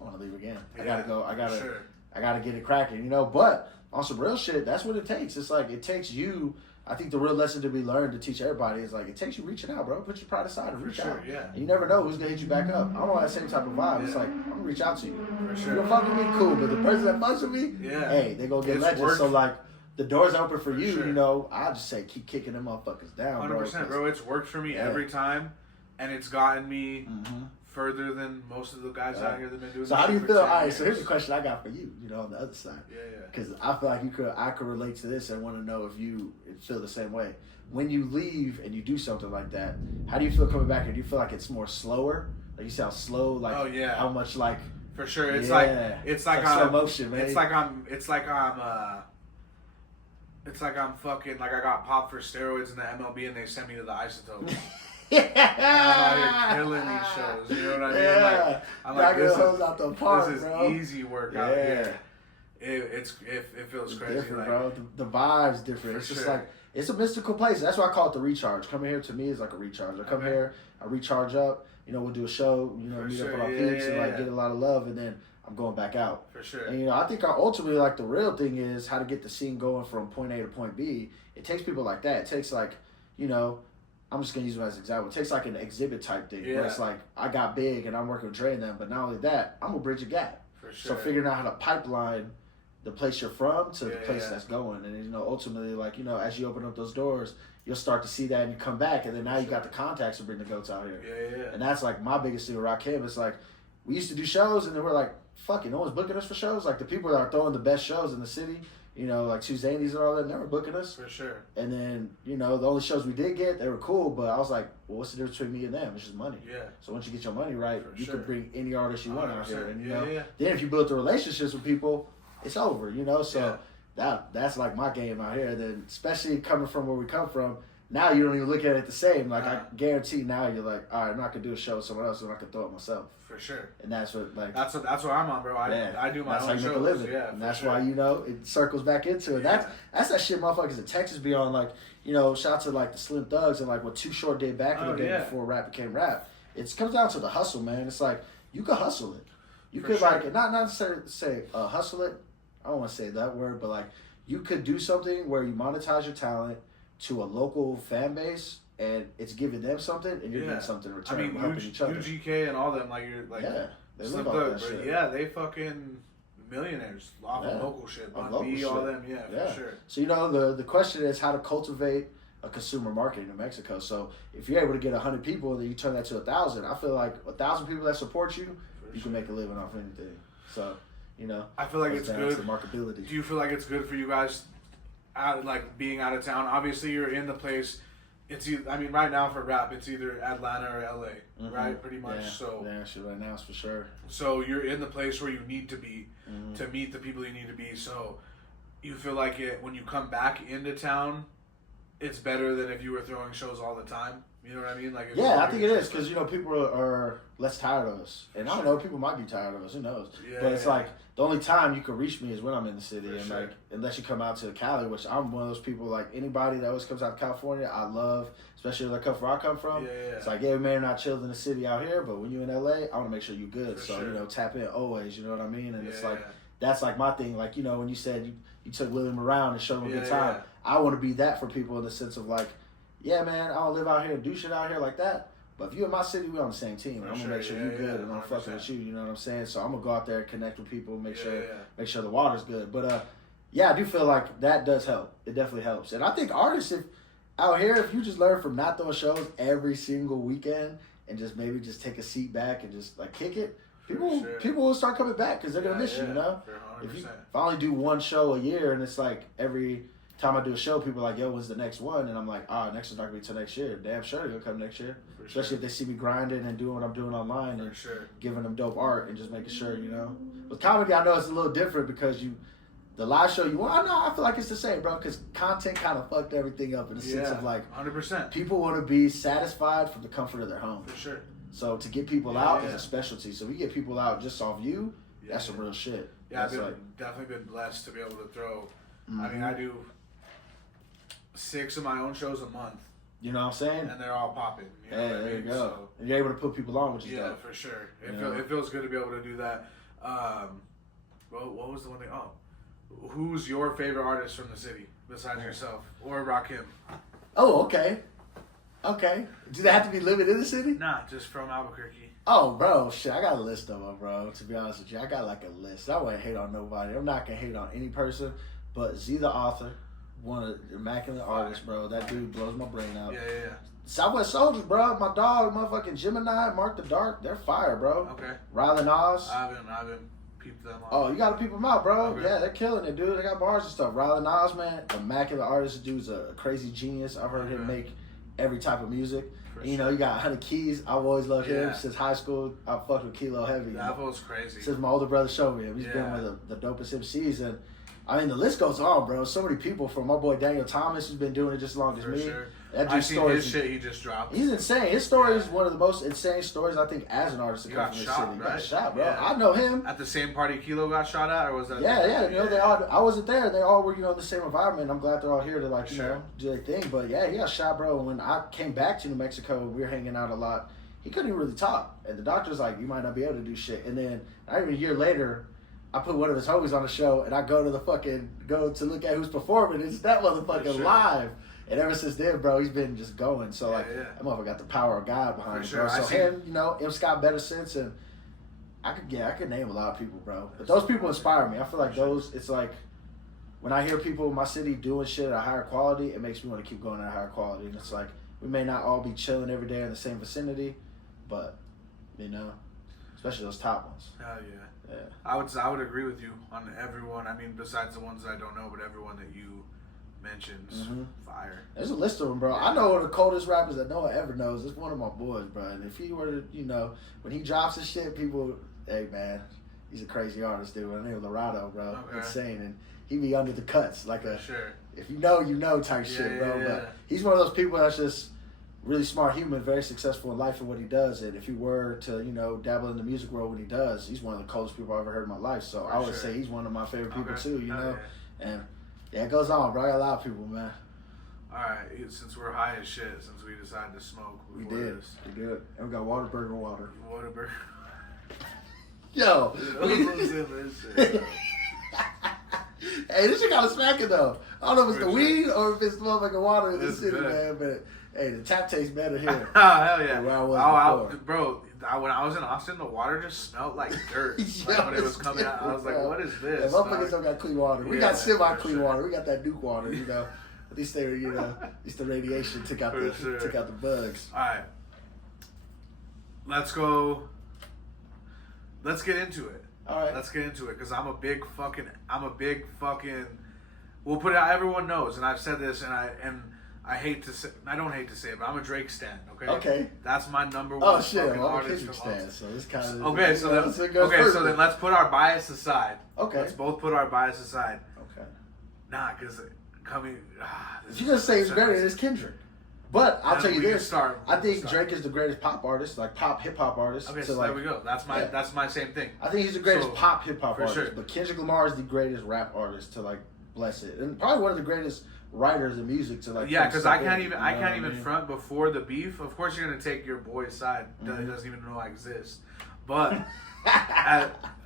I want to leave again. I gotta Yeah, go. I gotta. sure. I gotta get it cracking, you know. But on some real shit, that's what it takes. It's like it takes you. I think the real lesson to be learned to teach everybody is like it takes you reaching out, bro. Put your pride aside and reach sure, out. yeah. And you never know who's gonna hit you back up. I'm on that same type of vibe. It's Yeah. like I'm gonna reach out to you. For You sure. don't fuck with me, cool. But the person that fucks with me, Yeah. hey, they gonna get It's legends. worked. So like the door's open for you. sure. You know, I just say keep kicking them motherfuckers down, 100%, bro. bro. It's worked for me Yeah. every time, and it's gotten me Mm-hmm. further than most of the guys Yeah. out here that have been doing So this how do you shit for feel? 10 All right, so here's years. the question I got for you. You know, on the other side. Yeah, yeah. Because I feel like I could relate to this and want to know if you feel the same way. When you leave and you do something like that, how do you feel coming back? And do you feel like it's more slower? Like you see how slow, like Oh, yeah. how much like For sure, it's Yeah. like slow I'm motion, man. it's like I'm fucking like I got popped for steroids in the MLB and they sent me to the isotopes. And I'm out here killing these shows. You know what I mean? Yeah, Like, I'm like, knocking this the is, hose out the park, this is bro. easy work out Yeah. here. It feels It's crazy. different, Like, bro. The vibe's different. For It's just sure. like it's a mystical place. That's why I call it the recharge. Coming here to me is like a recharge. I come Okay. here, I recharge up. You know, we'll do a show. You know, For meet sure. up with our Yeah, peeps and yeah, like yeah. get a lot of love, and then I'm going back out. For sure. And you know, I think ultimately like the real thing is how to get the scene going from point A to point B. It takes people like that. It takes like, you know, I'm just gonna use it as an example. It takes like an exhibit type thing where Yeah. it's like I got big and I'm working with Dre and them, but not only that, I'm gonna bridge a gap. For sure. So figuring out how to pipeline the place you're from to the Yeah, place yeah. that's going, and you know, ultimately, like you know, as you open up those doors, you'll start to see that, and you come back, and then now you got the contacts to bring the goats out here. Yeah. And that's like my biggest thing with Rakim. It's like we used to do shows, and then we're like, fuck it, no one's booking us for shows. Like the people that are throwing the best shows in the city, you know, like Suzanne's and all that, never booking us. For sure. And then you know, the only shows we did get, they were cool, but I was like, well, what's the difference between me and them? It's just money. Yeah. So once you get your money right, For you sure. can bring any artist you want out here, 100%. and you Yeah, know, yeah. then if you build the relationships with people, it's over, you know. So Yeah. that's like my game out here. Then especially coming from where we come from, now you don't even look at it the same. Like I Nah. guarantee now you're like, all right, I'm not gonna do a show with someone else, and I can throw it myself. For sure. And that's what like That's what I'm on, bro. I do my that's own how you shows. make a living. Yeah. And for that's sure. why you know it circles back into it. Yeah. That's that shit motherfuckers in Texas be on, like, you know, shout out to like the Slim Thugs and like what Too Short did back in Oh, the day yeah. before rap became rap. It comes down to the hustle, man. It's like you could hustle it. You For could sure. like not necessarily say hustle it. I don't want to say that word, but like you could do something where you monetize your talent to a local fan base, and it's giving them something, and you're Yeah. getting something in I return, mean, helping each other. UGK and all them, like you're like Yeah, they Slim live off Thug, that bro. shit. Yeah, they fucking millionaires off Yeah. of local shit. Of Bon local B, shit. all them, yeah, for sure. So you know the question is how to cultivate a consumer market in Mexico. So if you're able to get 100 people and then you turn that to 1,000, I feel like 1,000 people that support you, you can make a living off anything. So you know, I feel like it's that's good. the marketability. Do you feel like it's good for you guys, like being out of town? Obviously, you're in the place. I mean, right now for rap, it's either Atlanta or LA, right? Pretty much. Yeah. So yeah, shit right now is for sure. So you're in the place where you need to be to meet the people you need to be. So you feel like when you come back into town, it's better than if you were throwing shows all the time. You know what I mean? Like Yeah, I think it is because people are less tired of us, and I don't know, people might be tired of us. Who knows? Yeah, but it's like the only time you can reach me is when I'm in the city, and sure. like unless you come out to Cali, which I'm one of those people. Like anybody that always comes out to California, I love, especially where I come from. Yeah. It's like we may not chill in the city out here, but when you're in LA, I want to make sure you're good. For So sure. tap in always. You know what I mean? And it's like Yeah. that's like my thing. Like when you said you took William around and showed him a good time, Yeah. I want to be that for people in the sense of like. Yeah, man, I don't live out here and do shit out here like that. But if you're in my city, we're on the same team. I'm gonna make sure you're good and I'm fucking with you. You know what I'm saying? So I'm gonna go out there and connect with people, make sure the water's good. But I do feel like that does help. It definitely helps. And I think artists, if out here, if you just learn from not throwing shows every single weekend and just maybe just take a seat back and just like kick it, people will start coming back because they're gonna miss you. You know, if I only do one show a year and it's like every time I do a show, people are like, yo, when's the next one? And I'm like, next one's not gonna be till next year. Damn sure they'll come next year. Especially if they see me grinding and doing what I'm doing online and giving them dope art and just making sure, With comedy, I know it's a little different because the live show you want. I feel like it's the same, bro, because content kind of fucked everything up in the sense of like 100%. People want to be satisfied from the comfort of their home. For sure. So to get people out is a specialty. So we get people out just off you, that's some real shit. Yeah, I've definitely been blessed to be able to throw. I mean, I do 6 of my own shows a month. You know what I'm saying? And they're all popping. You know there you go. So, and you're able to put people on, which is dope. For sure. It feels good to be able to do that. Well, what was the one thing? Oh, who's your favorite artist from the city besides yourself or Rakim? Oh, okay. Okay. Do they have to be living in the city? Nah, just from Albuquerque. Oh, bro, shit, I got a list of them, bro. To be honest with you, I got like a list. I wouldn't hate on nobody. I'm not gonna hate on any person, but Z the Author, one of the immaculate artists, bro. That dude blows my brain out. Yeah. Southwest Soldiers, bro. My dog, motherfucking Gemini, Mark the Dark. They're fire, bro. Okay. Riley Nas. I haven't peeped them out. Oh, you gotta peep them out, bro. Okay. Yeah, they're killing it, dude. They got bars and stuff. Riley Nas, man, immaculate artist. The dude's a crazy genius. I've heard him make every type of music. And, you got 100 Keys. I've always loved him since high school. I fucked with Kilo heavy. That was crazy. Since my older brother showed me him. He's been one of the dopest MCs. And I mean, the list goes on, bro. So many people, from my boy Daniel Thomas, who's been doing it just as long as me. Sure. That I seen his shit he just dropped. He's insane. His story is one of the most insane stories, I think, as an artist to come from this city. He got shot, bro. I know him. At the same party Kilo got shot at, or was that? Yeah. They all. I wasn't there. They all were, in the same environment. I'm glad they're all here to do their thing. But yeah, he got shot, bro. When I came back to New Mexico, we were hanging out a lot. He couldn't even really talk, and the doctor's like, "You might not be able to do shit." And then, not even a year later, I put one of his homies on the show, and I go to look at who's performing. It's that motherfucker live. And ever since then, bro, he's been just going. So, that motherfucker got the power of God behind him, bro. So, him, M. Scott Better Sense, and I could name a lot of people, bro. But those people inspire me. I feel like it's like, when I hear people in my city doing shit at a higher quality, it makes me want to keep going at a higher quality. And it's like, we may not all be chilling every day in the same vicinity, but, especially those top ones. Hell yeah. Yeah. I would agree with you on everyone. I mean, besides the ones that I don't know, but everyone that you mentions, fire. There's a list of them, bro. I know one of the coldest rappers that no one ever knows. It's one of my boys, bro. And if he were to, when he drops his shit, people, hey, man, he's a crazy artist, dude. I name Lorado, bro. Okay. Insane. And he be under the cuts, like if you know type shit, bro. But he's one of those people that's just really smart human, very successful in life and what he does. And if he were to, dabble in the music world when he does, he's one of the coldest people I've ever heard in my life. So I would say he's one of my favorite people too, And it goes on, bro. I got a lot of people, man. All right, since we're high as shit, since we decided to smoke, we did. And we got Whataburger water. Whataburger. Yo. Hey, this shit kind of smacking though. I don't know if it's the weed or if it's the motherfucking water in the city, man. But hey, the tap tastes better here. Oh, hell yeah. Where I was bro, when I was in Austin, the water just smelled like dirt. When it was coming out, I was like, what is this? Yeah, motherfuckers don't got clean water. We got semi-clean water. We got that Duke water, At least they were, at least the radiation took out the bugs. All right. Let's go. Let's get into it. All right. Let's get into it because I'm a big fucking. We'll put it out. Everyone knows, and I've said this, and I don't hate to say it, but I'm a Drake stan. Okay. Okay. That's my number Oh one shit, fucking I'm a artist Kendrick of all stan, time. so it's kind of Okay, so then let's put our bias aside. Okay. Let's both put our bias aside. Okay. Nah, because If you're gonna say it's better, it's Kendrick. But I'll tell you this: I think start. Drake is the greatest pop artist, like pop hip hop artist. Okay, to so like, there we go. That's my same thing. I think he's the greatest So, pop hip hop for artist. sure. But Kendrick Lamar is the greatest rap artist to like bless it, and probably one of the greatest writers of music to like. Yeah, because I can't even mean? front before the beef. Of course, you're gonna take your boy's side. He doesn't even know I exist. But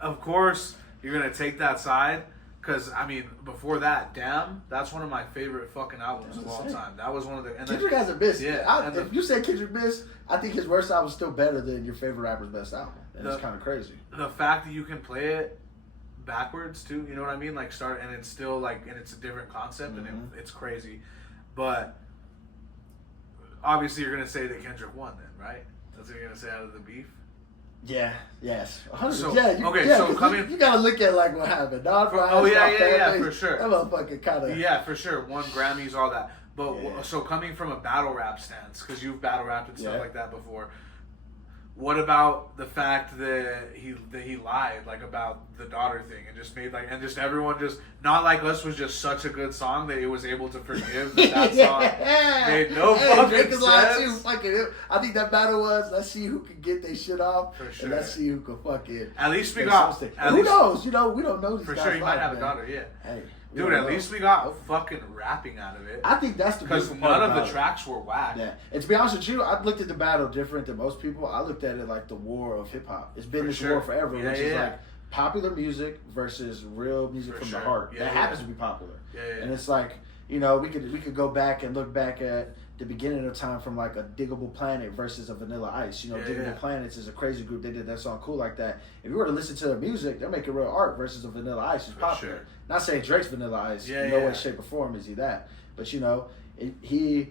of course, you're gonna take that side. Because, I mean, before that, Damn, that's one of my favorite fucking albums of all time. That was one of the... And Kendrick has a miss. Yeah. If you say Kendrick miss, I think his worst album is still better than your favorite rapper's best album. And it's kind of crazy. The fact that you can play it backwards, too, you know what I mean? Like, start, and it's still, like, and it's a different concept, and it's crazy. But, obviously, you're going to say that Kendrick won then, right? That's what you're going to say out of the beef? Yeah, yes. So, yeah, so coming... You gotta look at like what happened. For sure. That motherfucker kind of... Yeah, for sure. Won Grammys, all that. But, Yeah. so coming from a battle rap stance, because you've battle rapped and stuff Yeah. like that before, what about the fact that he lied, like, about the daughter thing, and just made, like, and just everyone just, Not Like Us was just such a good song that it was able to forgive that song made no fucking Drake is lying too. sense. Fucking, I think that battle was, let's see who can get their shit off, For sure. and let's see who can fucking... At least we make got, some mistake. at Who least, knows? You know, we don't know these for guys' sure, he might life, have a man. daughter, yeah. Hey, Dude, at least we got fucking rapping out of it. I think that's the Because beautiful part none of about the it. tracks were whack. Yeah, and to be honest with you, I looked at the battle different than most people. I looked at it like the war of hip hop. It's been For this sure. war forever, Yeah, which is yeah. like popular music versus real music For from sure. the heart. Yeah, that yeah. happens to be popular. Yeah, yeah. And it's like, you know, we could go back and look back at the beginning of time from like a Diggable Planet versus a Vanilla Ice. You know, Yeah, Diggable yeah. Planets is a crazy group. They did that song Cool Like That. If you were to listen to their music, they're making real art versus a Vanilla Ice who's For popular. sure. Not saying Drake's Vanilla Ice. Yeah, in no yeah. way, shape, or form is he that. But you know, he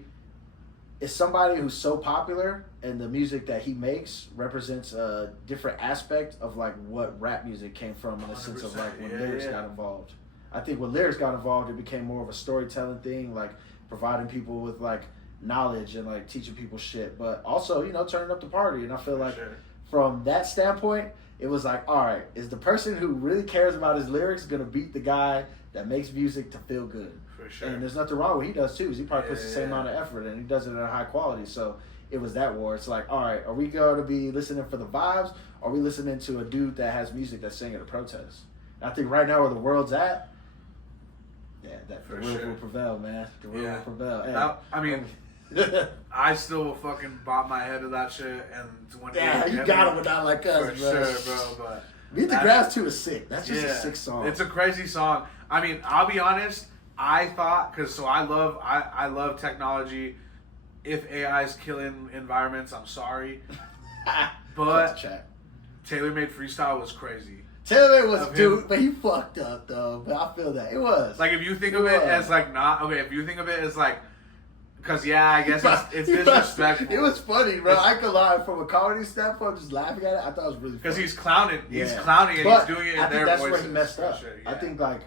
is somebody who's so popular, and the music that he makes represents a different aspect of like what rap music came from in the sense of like when 100%, lyrics yeah. got involved. I think when lyrics got involved, it became more of a storytelling thing, like providing people with like knowledge and like teaching people shit, but also, you know, turning up the party. And I feel like Sure. from that standpoint, it was like, all right, is the person who really cares about his lyrics gonna beat the guy that makes music to feel good? For sure. And there's nothing wrong with what he does too, because he probably puts the same Yeah. amount of effort and he does it at a high quality. So it was that war. It's like, all right, are we going to be listening for the vibes? Or are we listening to a dude that has music that's singing at a protest? And I think right now where the world's at, yeah, that the For real sure. will prevail, man. The real Yeah. will prevail. Hey. That- I mean, I still will fucking bop my head to that shit. And when yeah, you got him with Not Like Us, for bro. sure, bro. But Meet the that- Grass too is sick. That's just a yeah, sick song. It's a crazy song. I mean, I'll be honest. I thought I love technology. If AI is killing environments, I'm sorry. But That's a chat. Taylor Made Freestyle was crazy. Taylor was Of dude, him. but he fucked up though. But I feel that it was Like if you think of it Yeah. as like not okay, if you think of it as like, because yeah, I guess it's He disrespectful. It was funny, bro. It's- I could lie from a comedy standpoint, just laughing at it. I thought it was really funny. Because he's clowning. He's Yeah. clowning and But he's doing it in I their think that's voices. where he messed for up. sure, I yeah. think like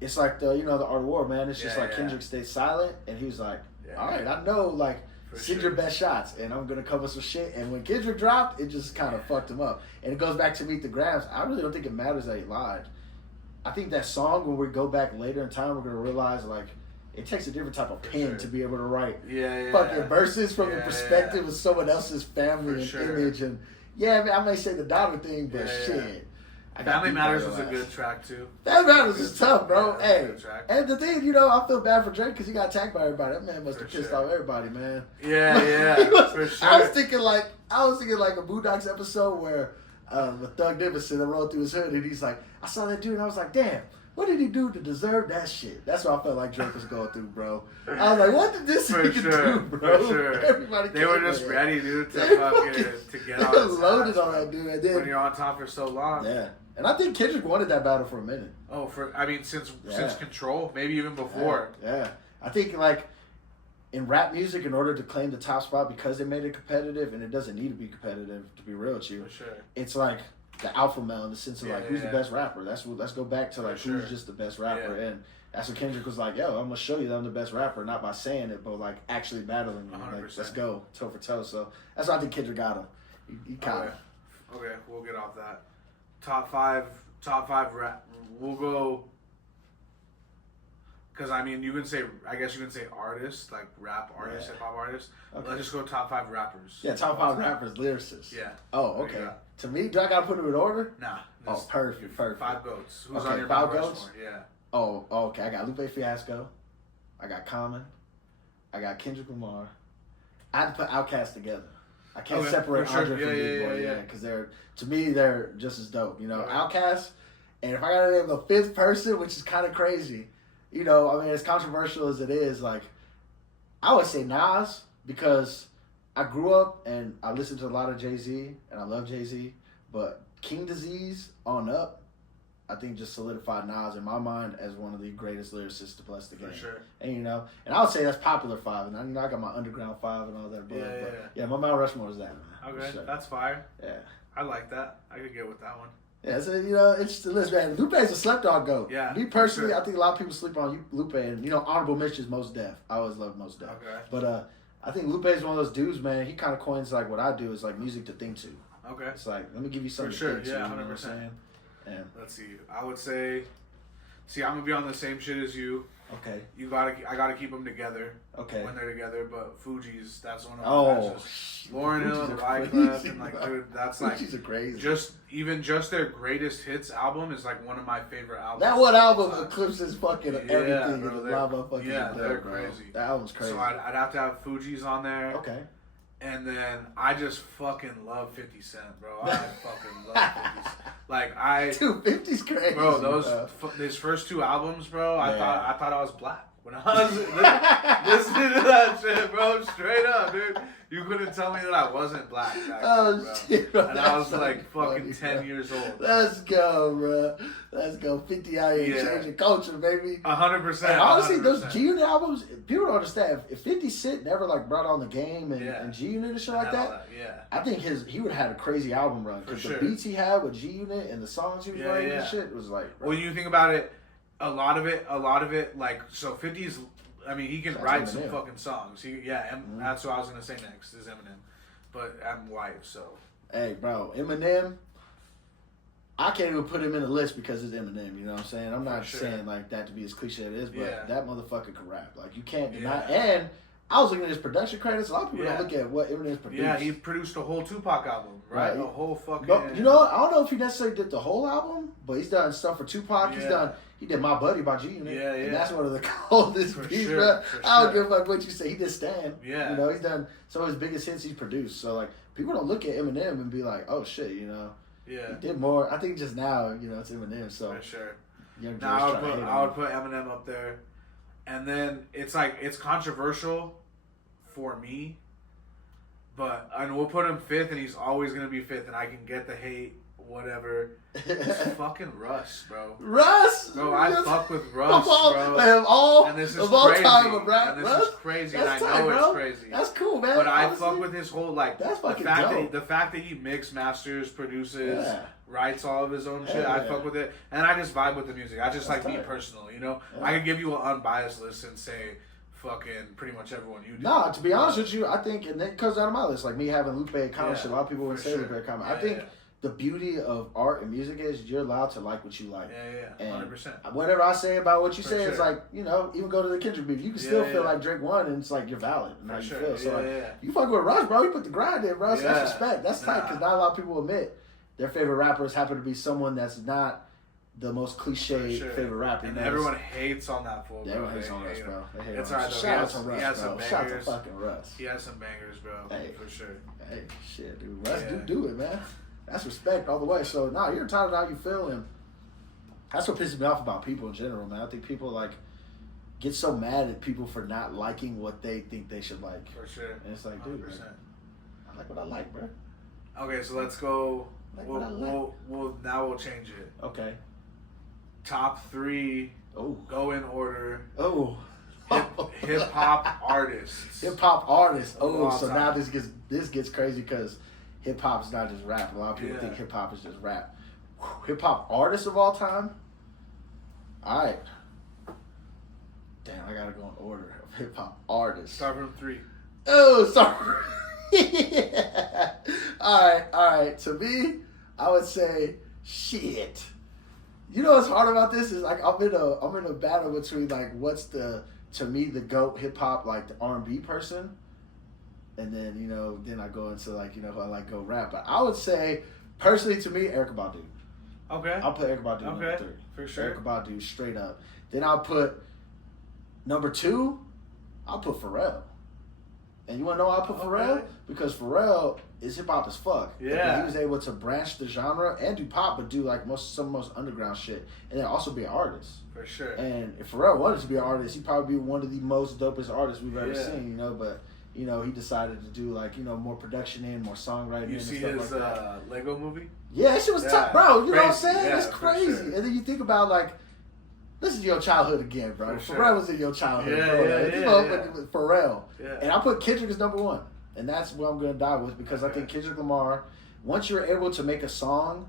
it's like the the art of war, man. It's just Yeah, like yeah. Kendrick stayed silent, and he was like, Yeah. "All right, I know, like For send sure. your best shots, and I'm gonna cover some shit." And when Kendrick dropped, it just kind of fucked him up. And it goes back to Meet the Grams. I really don't think it matters that he lied. I think that song, when we go back later in time, we're gonna realize like it takes a different type of pen sure. to be able to write yeah. fucking verses from the Yeah, perspective yeah. of someone else's family For and sure. image. And yeah, I mean, I may say the daughter thing, but Yeah, yeah. shit. I got Family beat Matters by was your a ass. good track too. Family Matters is tough, bro. Yeah, Hey, good track. and the thing, I feel bad for Drake because he got attacked by everybody. That man must For have pissed sure. off everybody, man. Yeah, yeah, He was- for sure. I was thinking like a Boondocks episode where with Thug Davidson rolled through his hood and he's like, I saw that dude and I was like, damn. What did he do to deserve that shit? That's what I felt like Drake was going through, bro. I was like, what did this For nigga sure, do, bro? for sure. Everybody They were came just with it. ready, dude, to They fucking to get they on was his loaded ass, on bro. that dude. And When then, you're on top for so long. yeah. And I think Kendrick wanted that battle for a minute. Oh, since Yeah. Control, maybe even before. Yeah. I think like in rap music, in order to claim the top spot because they made it competitive, and it doesn't need to be competitive to be real with you. For sure. It's like the alpha male in the sense of Yeah, like who's yeah. the best rapper. Let's go back to like For sure. who's just the best rapper, Yeah. and that's what Kendrick was like. Yo, I'm gonna show you that I'm the best rapper, not by saying it, but like actually battling me. Like, 100%. let's go toe for toe. So that's why I think Kendrick got him. He caught him. Okay, we'll get off that. Top five rap. We'll go. Because I mean, I guess you can say artists, like rap artists, Yeah. hip hop artists. Okay. Let's just go top 5 rappers. Yeah, top 5 rappers, lyricists. Yeah. Oh, There you okay. go. To me, do I gotta put them in order? Nah. Oh, just perfect. 5 goats. Who's Okay, on your 5 Mount goats? Rushmore? Yeah. Oh, okay. I got Lupe Fiasco. I got Common. I got Kendrick Lamar. I had to put Outkast together. I can't Okay, separate for sure. Andre from Yeah, Big yeah, Boy, yeah. because to me, they're just as dope. You know, Okay. Outkast, and if I gotta name the 5th person, which is kind of crazy, you know, I mean, as controversial as it is, like, I would say Nas, because I grew up and I listened to a lot of Jay-Z, and I love Jay-Z, but King Disease on up, I think just solidified Nas in my mind as one of the greatest lyricists to bless the game. For sure. And you know, and I would say that's popular 5, and I got my underground 5 and all that. But, Yeah. my Mount Rushmore is that, man. Okay, For sure. that's fire. Yeah. I like that. I could get with that one. Yeah, so you know, it's the list, man. Lupe's a slept on goat. Yeah, Me personally, for sure. I think a lot of people sleep on Lupe, and you know, honorable mentions Mos Def. I always love Mos Def. Okay. But I think Lupe is one of those dudes, man. He kind of coins like what I do is like music to think to. Okay. It's like, let me give you something sure, to think to. yeah, You know what I'm 100%. saying? And Let's see. I would say. See, I'm gonna be on the same shit as you. okay, I gotta keep them together okay. when they're together. But Fuji's, that's one of my Oh, matches. Lauren Hill and Fugees are Wyclef, crazy, and like, bro. dude, that's like Fugees are crazy. just their greatest hits album is like one of my favorite albums. That one album of all time. eclipses fucking Yeah, everything bro, in they're- lava fucking yeah, death, they're bro. crazy. That album's crazy. So I'd have to have Fuji's on there. Okay. And then I just fucking love 50 Cent, bro. I fucking love 50 Cent. Like Dude, 50's crazy. bro, bro. his first 2 albums, bro. Yeah. I thought I was black when I was listening to that shit, bro. Straight up, dude. You couldn't tell me that I wasn't black back Oh, then, bro. shit, bro. And I was That's like so fucking funny, 10 bro. years old. Let's go, bro. Let's go. 50 out here Yeah. changing culture, baby. 100%. And honestly, those 100%. G Unit albums, people don't understand. If 50 Cent never like brought on the game and, Yeah. and G Unit and shit And like all that, yeah. I think he would have had a crazy album run. For Because sure. the beats he had with G Unit and the songs he was Yeah, writing yeah. and shit was like, bro. When you think about it, a lot of it, like, so 50's, I mean, he can That's write some Eminem. fucking songs. That's what I was going to say next, is Eminem. But I'm white, so. Hey, bro, Eminem, I can't even put him in the list because it's Eminem, you know what I'm saying? I'm not For sure. saying like that to be as cliche as it is, but Yeah. that motherfucker can rap. Like, you can't deny. Yeah. And I was looking at his production credits. A lot of people Yeah. don't look at what Eminem's produced. Yeah, he produced a whole Tupac album, right? Right. A whole fucking. But, you know what? I don't know if he necessarily did the whole album, but he's done stuff for Tupac. Yeah. He did My Buddy by G Unit. Yeah, And yeah. that's one of the coldest For beats, sure, bro. for I don't sure. give a fuck what you say. He did Stan. Yeah. You know, he's done some of his biggest hits he's produced. So, like, people don't look at Eminem and be like, oh, shit, you know. Yeah, He did more. I think just now, you know, it's Eminem. So, for sure. young Now I would Joe's trying to hate I would on put Eminem up there, and then it's like it's controversial for me, and we'll put him 5th, and he's always gonna be 5th, and I can get the hate, whatever. It's fucking Russ, bro. Russ! Bro, I Just- fuck with Russ, of all, bro. Of all, And this is of all crazy. time of rap, And this Russ, is crazy, that's and I tight, know bro. it's crazy. That's cool, man. But I honestly. fuck with his whole like That's fucking the dope. fact that he mix masters, produces, Yeah. writes all of his own shit. Hell I yeah. fuck with it, and I just vibe with the music. I just That's like me tight. personal, you know. Yeah. I could give you an unbiased list and say fucking pretty much everyone you do. Nah, to be honest with you, I think, and it comes out of my list, like me having Lupe comment, Yeah, a lot of people would for say sure. Lupe comment. Yeah, I think yeah. the beauty of art and music is you're allowed to like what you like. Yeah, And 100%. whatever I say about what you For say, it's sure. like, you know, even go to the Kendrick beef, you can still Yeah, feel yeah. like Drake won, and it's like you're valid and how For you sure. feel. So, like, Yeah. you fuck with Russ, bro. You put the grind in, bro. So Yeah. that's respect. That's tight, Nah. because not a lot of people admit their favorite rappers happen to be someone that's not the most cliche For sure. favorite rapper. And you know, everyone hates on that fool, bro. Yeah, everyone hates They on Russ, hate bro. him. They hate It's on alright, Russ. though. Shout He out to has- Russ, he has bro. some Shout out to bangers. fucking Russ. He has some bangers, bro. Hey. For sure. Hey, shit, dude. Russ, Yeah. do it, man. That's respect all the way. So, nah, you're entitled to how you feel, and that's what pisses me off about people in general, man. I think people, like, get so mad at people for not liking what they think they should like. For sure. And it's like, dude, 100%. like, I like what I like, bro. Okay, so let's go. Like what I like. We'll change it. Okay. Top 3, Oh. go in order. Oh. Hip hop artists. Hip hop artists. Of Oh, all so time. now this gets crazy because hip hop is not just rap. A lot of people Yeah. think hip hop is just rap. Hip hop artists of all time. All right. Damn, I gotta go in order of hip hop artists. Start from 3. Oh, sorry. Yeah. All right. To me, I would say shit. You know what's hard about this is like I'm in a battle between like what's the to me the GOAT hip hop like the R&B person, and then then I go into like who I like go rap. But I would say personally to me Erykah Badu. Okay. I'll put Erykah Badu number 3 for sure. Erykah Badu straight up. Then I'll put number 2. I'll put Pharrell. And you want to know why I put Pharrell? Because Pharrell is hip hop as fuck. Yeah. He was able to branch the genre and do pop, but do like some of the most underground shit, and then also be an artist. For sure. And if Pharrell wanted to be an artist, he'd probably be one of the most dopest artists we've ever seen. But he decided to do like more production in, more songwriting. You and see stuff his like that. Lego movie? Yeah, that shit was tough, bro. You know what I'm saying? Yeah, It's for crazy. sure. And then you think about like. This is your childhood again, bro. For sure. Pharrell was in your childhood, bro. With Pharrell. Yeah. And I put Kendrick as number 1. And that's what I'm going to die with because I think Kendrick Lamar, once you're able to make a song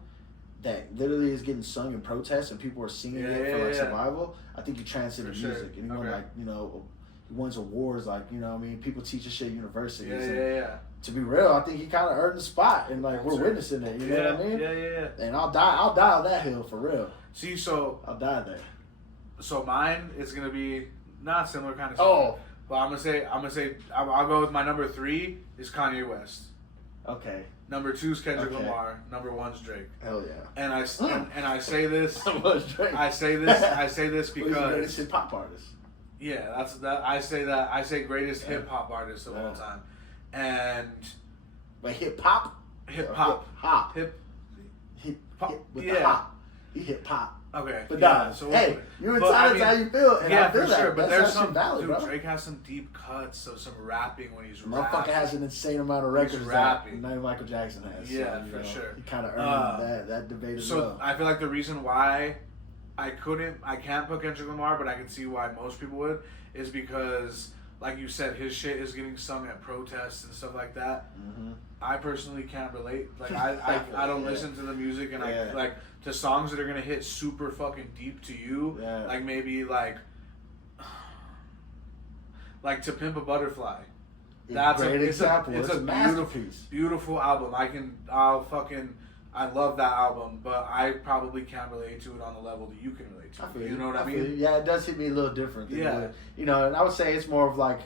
that literally is getting sung in protest and people are singing it for survival, I think you transcend the music. And he wins awards like, people teach this shit at universities. Yeah. To be real, I think he kind of earned the spot and like we're witnessing it, you know what I mean? Yeah. And I'll die on that hill for real. See, so I'll die there. So mine is gonna be not similar kind of stuff. Oh. But I'm gonna say I'll go with my number 3 is Kanye West. Okay. Number 2 is Kendrick Lamar. Number 1 is Drake. Hell yeah. And I say this. Drake. I say this because he's the greatest hip hop artist. Yeah, I say greatest hip hop artist of all time, and but hip hop with the hop. He hip hop. Okay, but so hey, you're entitled to how you feel, and I feel for that. sure. But That's there's some valid, dude. bro. Drake has some deep cuts, so some rapping when he's Motherfucker rapping. has an insane amount of records rapping. that Michael Jackson has. Yeah, so, for sure. He kind of earned that debate as well. So I feel like the reason why I can't put Kendrick Lamar, but I can see why most people would, is because, like you said, his shit is getting sung at protests and stuff like that. Mm-hmm. I personally can't relate. Like I don't listen to the music, and I like to songs that are gonna hit super fucking deep to you. Yeah. Like maybe like To Pimp a Butterfly. That's a great example. It's a masterpiece. Beautiful album. I love that album, but I probably can't relate to it on the level that you can relate to. You know what I mean? Yeah, it does hit me a little different. Yeah. And I would say it's more of like,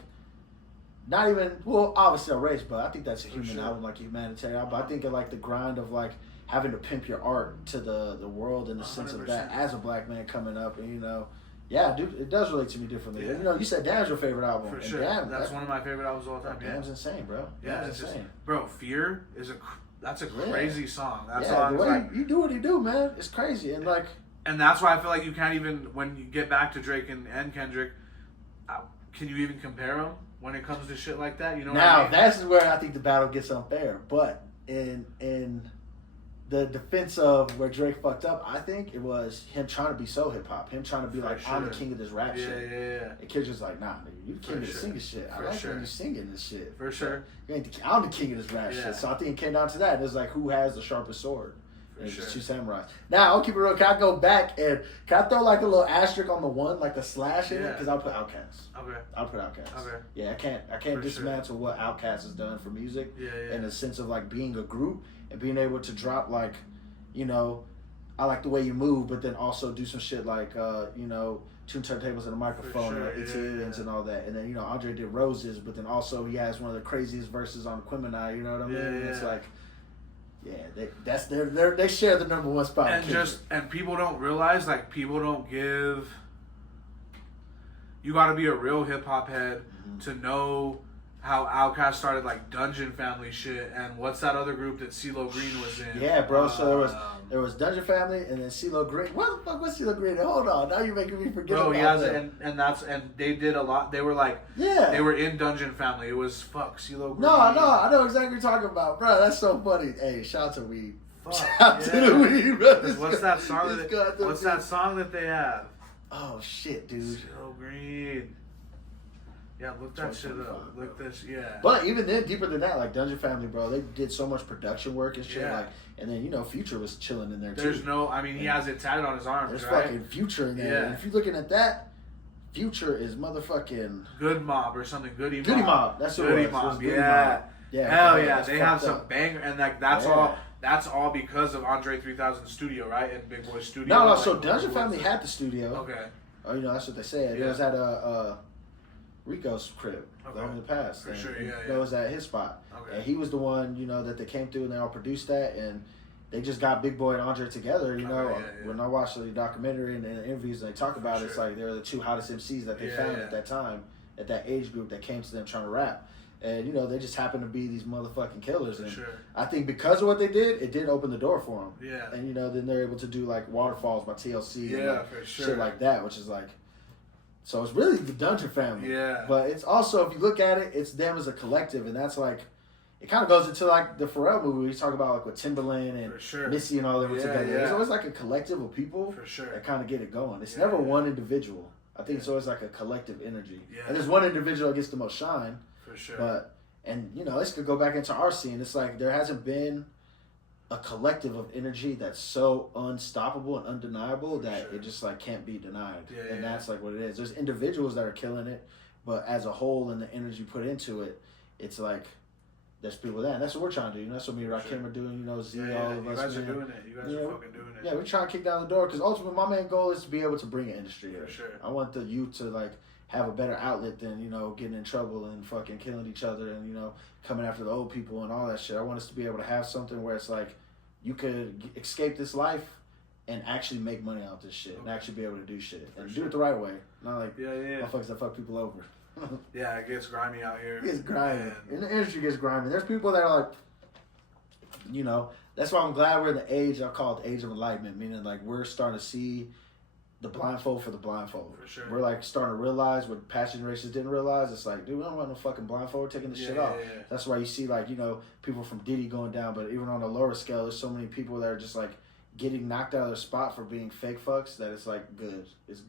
not even, well, obviously a race, but I think that's a human album, like a humanitarian album. But I think of like the grind of like having to pimp your art to the world in the sense of that 100%. as a black man coming up, and yeah, dude, it does relate to me differently. Yeah. You said Damn's your favorite album. For and sure. Damn, That's one of my favorite albums of all time. Damn's insane, bro. Yeah, Damn's it's just, insane. bro, Fear is that's a crazy song. That Yeah, song the is way like, you do what you do, man, it's crazy. And like, and that's why I feel like you can't even, when you get back to Drake and Kendrick, can you even compare them when it comes to shit like that? You know what I mean? That's where I think the battle gets unfair. But in the defense of where Drake fucked up, I think it was him trying to be so hip hop, him trying to be like, I'm the king of this rap shit. Yeah. And Kid's just like, nah, nigga, you the king of the singing shit. I like when you singing this shit. For sure. I'm the king of this rap shit. So I think it came down to that. It's like, who has the sharpest sword? And it's just two samurais. Now, I'll keep it real. Can I go back and can I throw like a little asterisk on the one, like a slash in it? Because I'll put Outkast. Okay. I'll put Outkast. Okay. Yeah, I can't dismantle what Outkast has done for music. Yeah. In the sense of like being a group and being able to drop like, I like the way you move, but then also do some shit like, tune turntables and a microphone and ATLs and all that. And then, Andre did Roses, but then also he has one of the craziest verses on Quimini, you know what I mean? And it's like, they share the number one spot. And people don't realize, like, you gotta be a real hip hop head to know how Outkast started, like, Dungeon Family shit, and what's that other group that CeeLo Green was in? Yeah, bro. So there was Dungeon Family, and then CeeLo Green. What the fuck was CeeLo Green? Hold on, now you're making me forget. Bro, about that. And they did a lot. They were like, they were in Dungeon Family. It was CeeLo Green. No, I know exactly what you're talking about, bro. That's so funny. Hey, shout out to Weed. Shout out to the Weed, bro. What's that song that they have? Oh shit, dude. CeeLo Green. Yeah, look that shit up. 2025, Look bro. this, yeah. But even then, deeper than that, like Dungeon Family, bro, they did so much production work and shit. Yeah. Like, and then Future was chilling in there There's too. no, I mean, he has it tatted on his arms, There's right? fucking Future in there. Yeah. And if you're looking at that, Future is motherfucking Good Mob or something. Goody Mob. Goody Mob. That's what Goody it was. It was Mob. Goody Yeah. Mob. Yeah. Hell bro, yeah, that's they have fucked some up. banger, and like that's Yeah. all. That's all because of Andre 3000 Studio, right? And Big Boy Studio. No, like, so what Dungeon was Family it? had the studio. Okay. Oh, that's what they said. Yeah. It was at Rico's crib. Okay. In the past. For and, sure, and yeah, That yeah. was at his spot. Okay. And he was the one, that they came through and they all produced that, and they just got Big Boy and Andre together. Okay, yeah. When I watched the documentary and the interviews and they talk about For it, it's sure. like they're the two hottest MCs that they Yeah, found yeah. at that time, at that age group that came to them trying to rap. And they just happened to be these motherfucking killers. For And sure. I think because of what they did, it did open the door for them. Yeah. And then they're able to do like Waterfalls by TLC. and Yeah, like, for sure. shit like that, which is like. So it's really the Dungeon Family. Yeah. But it's also, if you look at it, it's them as a collective, and that's like, it kind of goes into like the Pharrell movie. We talk about like with Timberland and For sure. Missy and all them Yeah, together. yeah. There's always like a collective of people For sure. that kind of get it going. It's Yeah, never yeah. one individual. I think it's always like a collective energy. Yeah. And there's one individual that gets the most shine, For sure. but this could go back into our scene. It's like there hasn't been a collective of energy that's so unstoppable and undeniable that sure. it just like can't be denied. Yeah, And yeah. that's like what it is. There's individuals that are killing it, but as a whole and the energy put into it, it's like there's people there. And that's what we're trying to do. That's what me and Rakim are doing. Z, yeah, all yeah. of You us. guys are man. doing it. You guys Yeah, are fucking doing it. Yeah, we're trying to kick down the door because ultimately my main goal is to be able to bring an industry here. For sure. I want the youth to like have a better outlet than getting in trouble and fucking killing each other and coming after the old people and all that shit. I want us to be able to have something where it's like you could escape this life and actually make money out of this shit and actually be able to do shit and do it the right way, not like Yeah, yeah. motherfuckers that fuck people over. Yeah, it gets grimy out here. It gets grimy. And- And the industry gets grimy. There's people that are like, that's why I'm glad we're in the age, I call it the age of enlightenment, meaning like we're starting to see the blindfold for the blindfold. For sure. We're like starting to realize what past generations didn't realize. It's like, dude, we don't want no fucking blindfold. We're taking this shit off. Yeah. That's why you see like, people from Diddy going down, but even on a lower scale, there's so many people that are just like getting knocked out of their spot for being fake fucks that it's like good.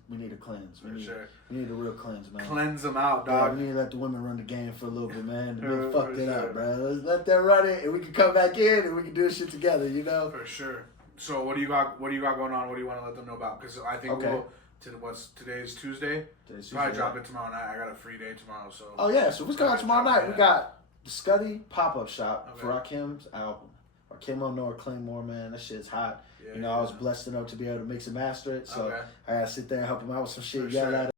We need a cleanse. For sure. We need a real cleanse, man. Cleanse them out, Yeah, dog. we need to let the women run the game for a little bit, man. The For men fucked it sure. up, bro. Let's let them run it, and we can come back in, and we can do this shit together, For sure. So what do you got? What do you got going on? What do you want to let them know about? Because I think Okay. today's Tuesday. Today's Probably Tuesday, drop yeah. it tomorrow night. I got a free day tomorrow, so. Oh, yeah, so what's going on tomorrow night? We Yeah. got the Scuddy pop-up shop Okay. for Rakim's album. Rakim on Noah Claymore, man, that shit's hot. Yeah, I was blessed enough to be able to mix and master it, so Okay. I gotta sit there and help him out with some shit. For You gotta sure. let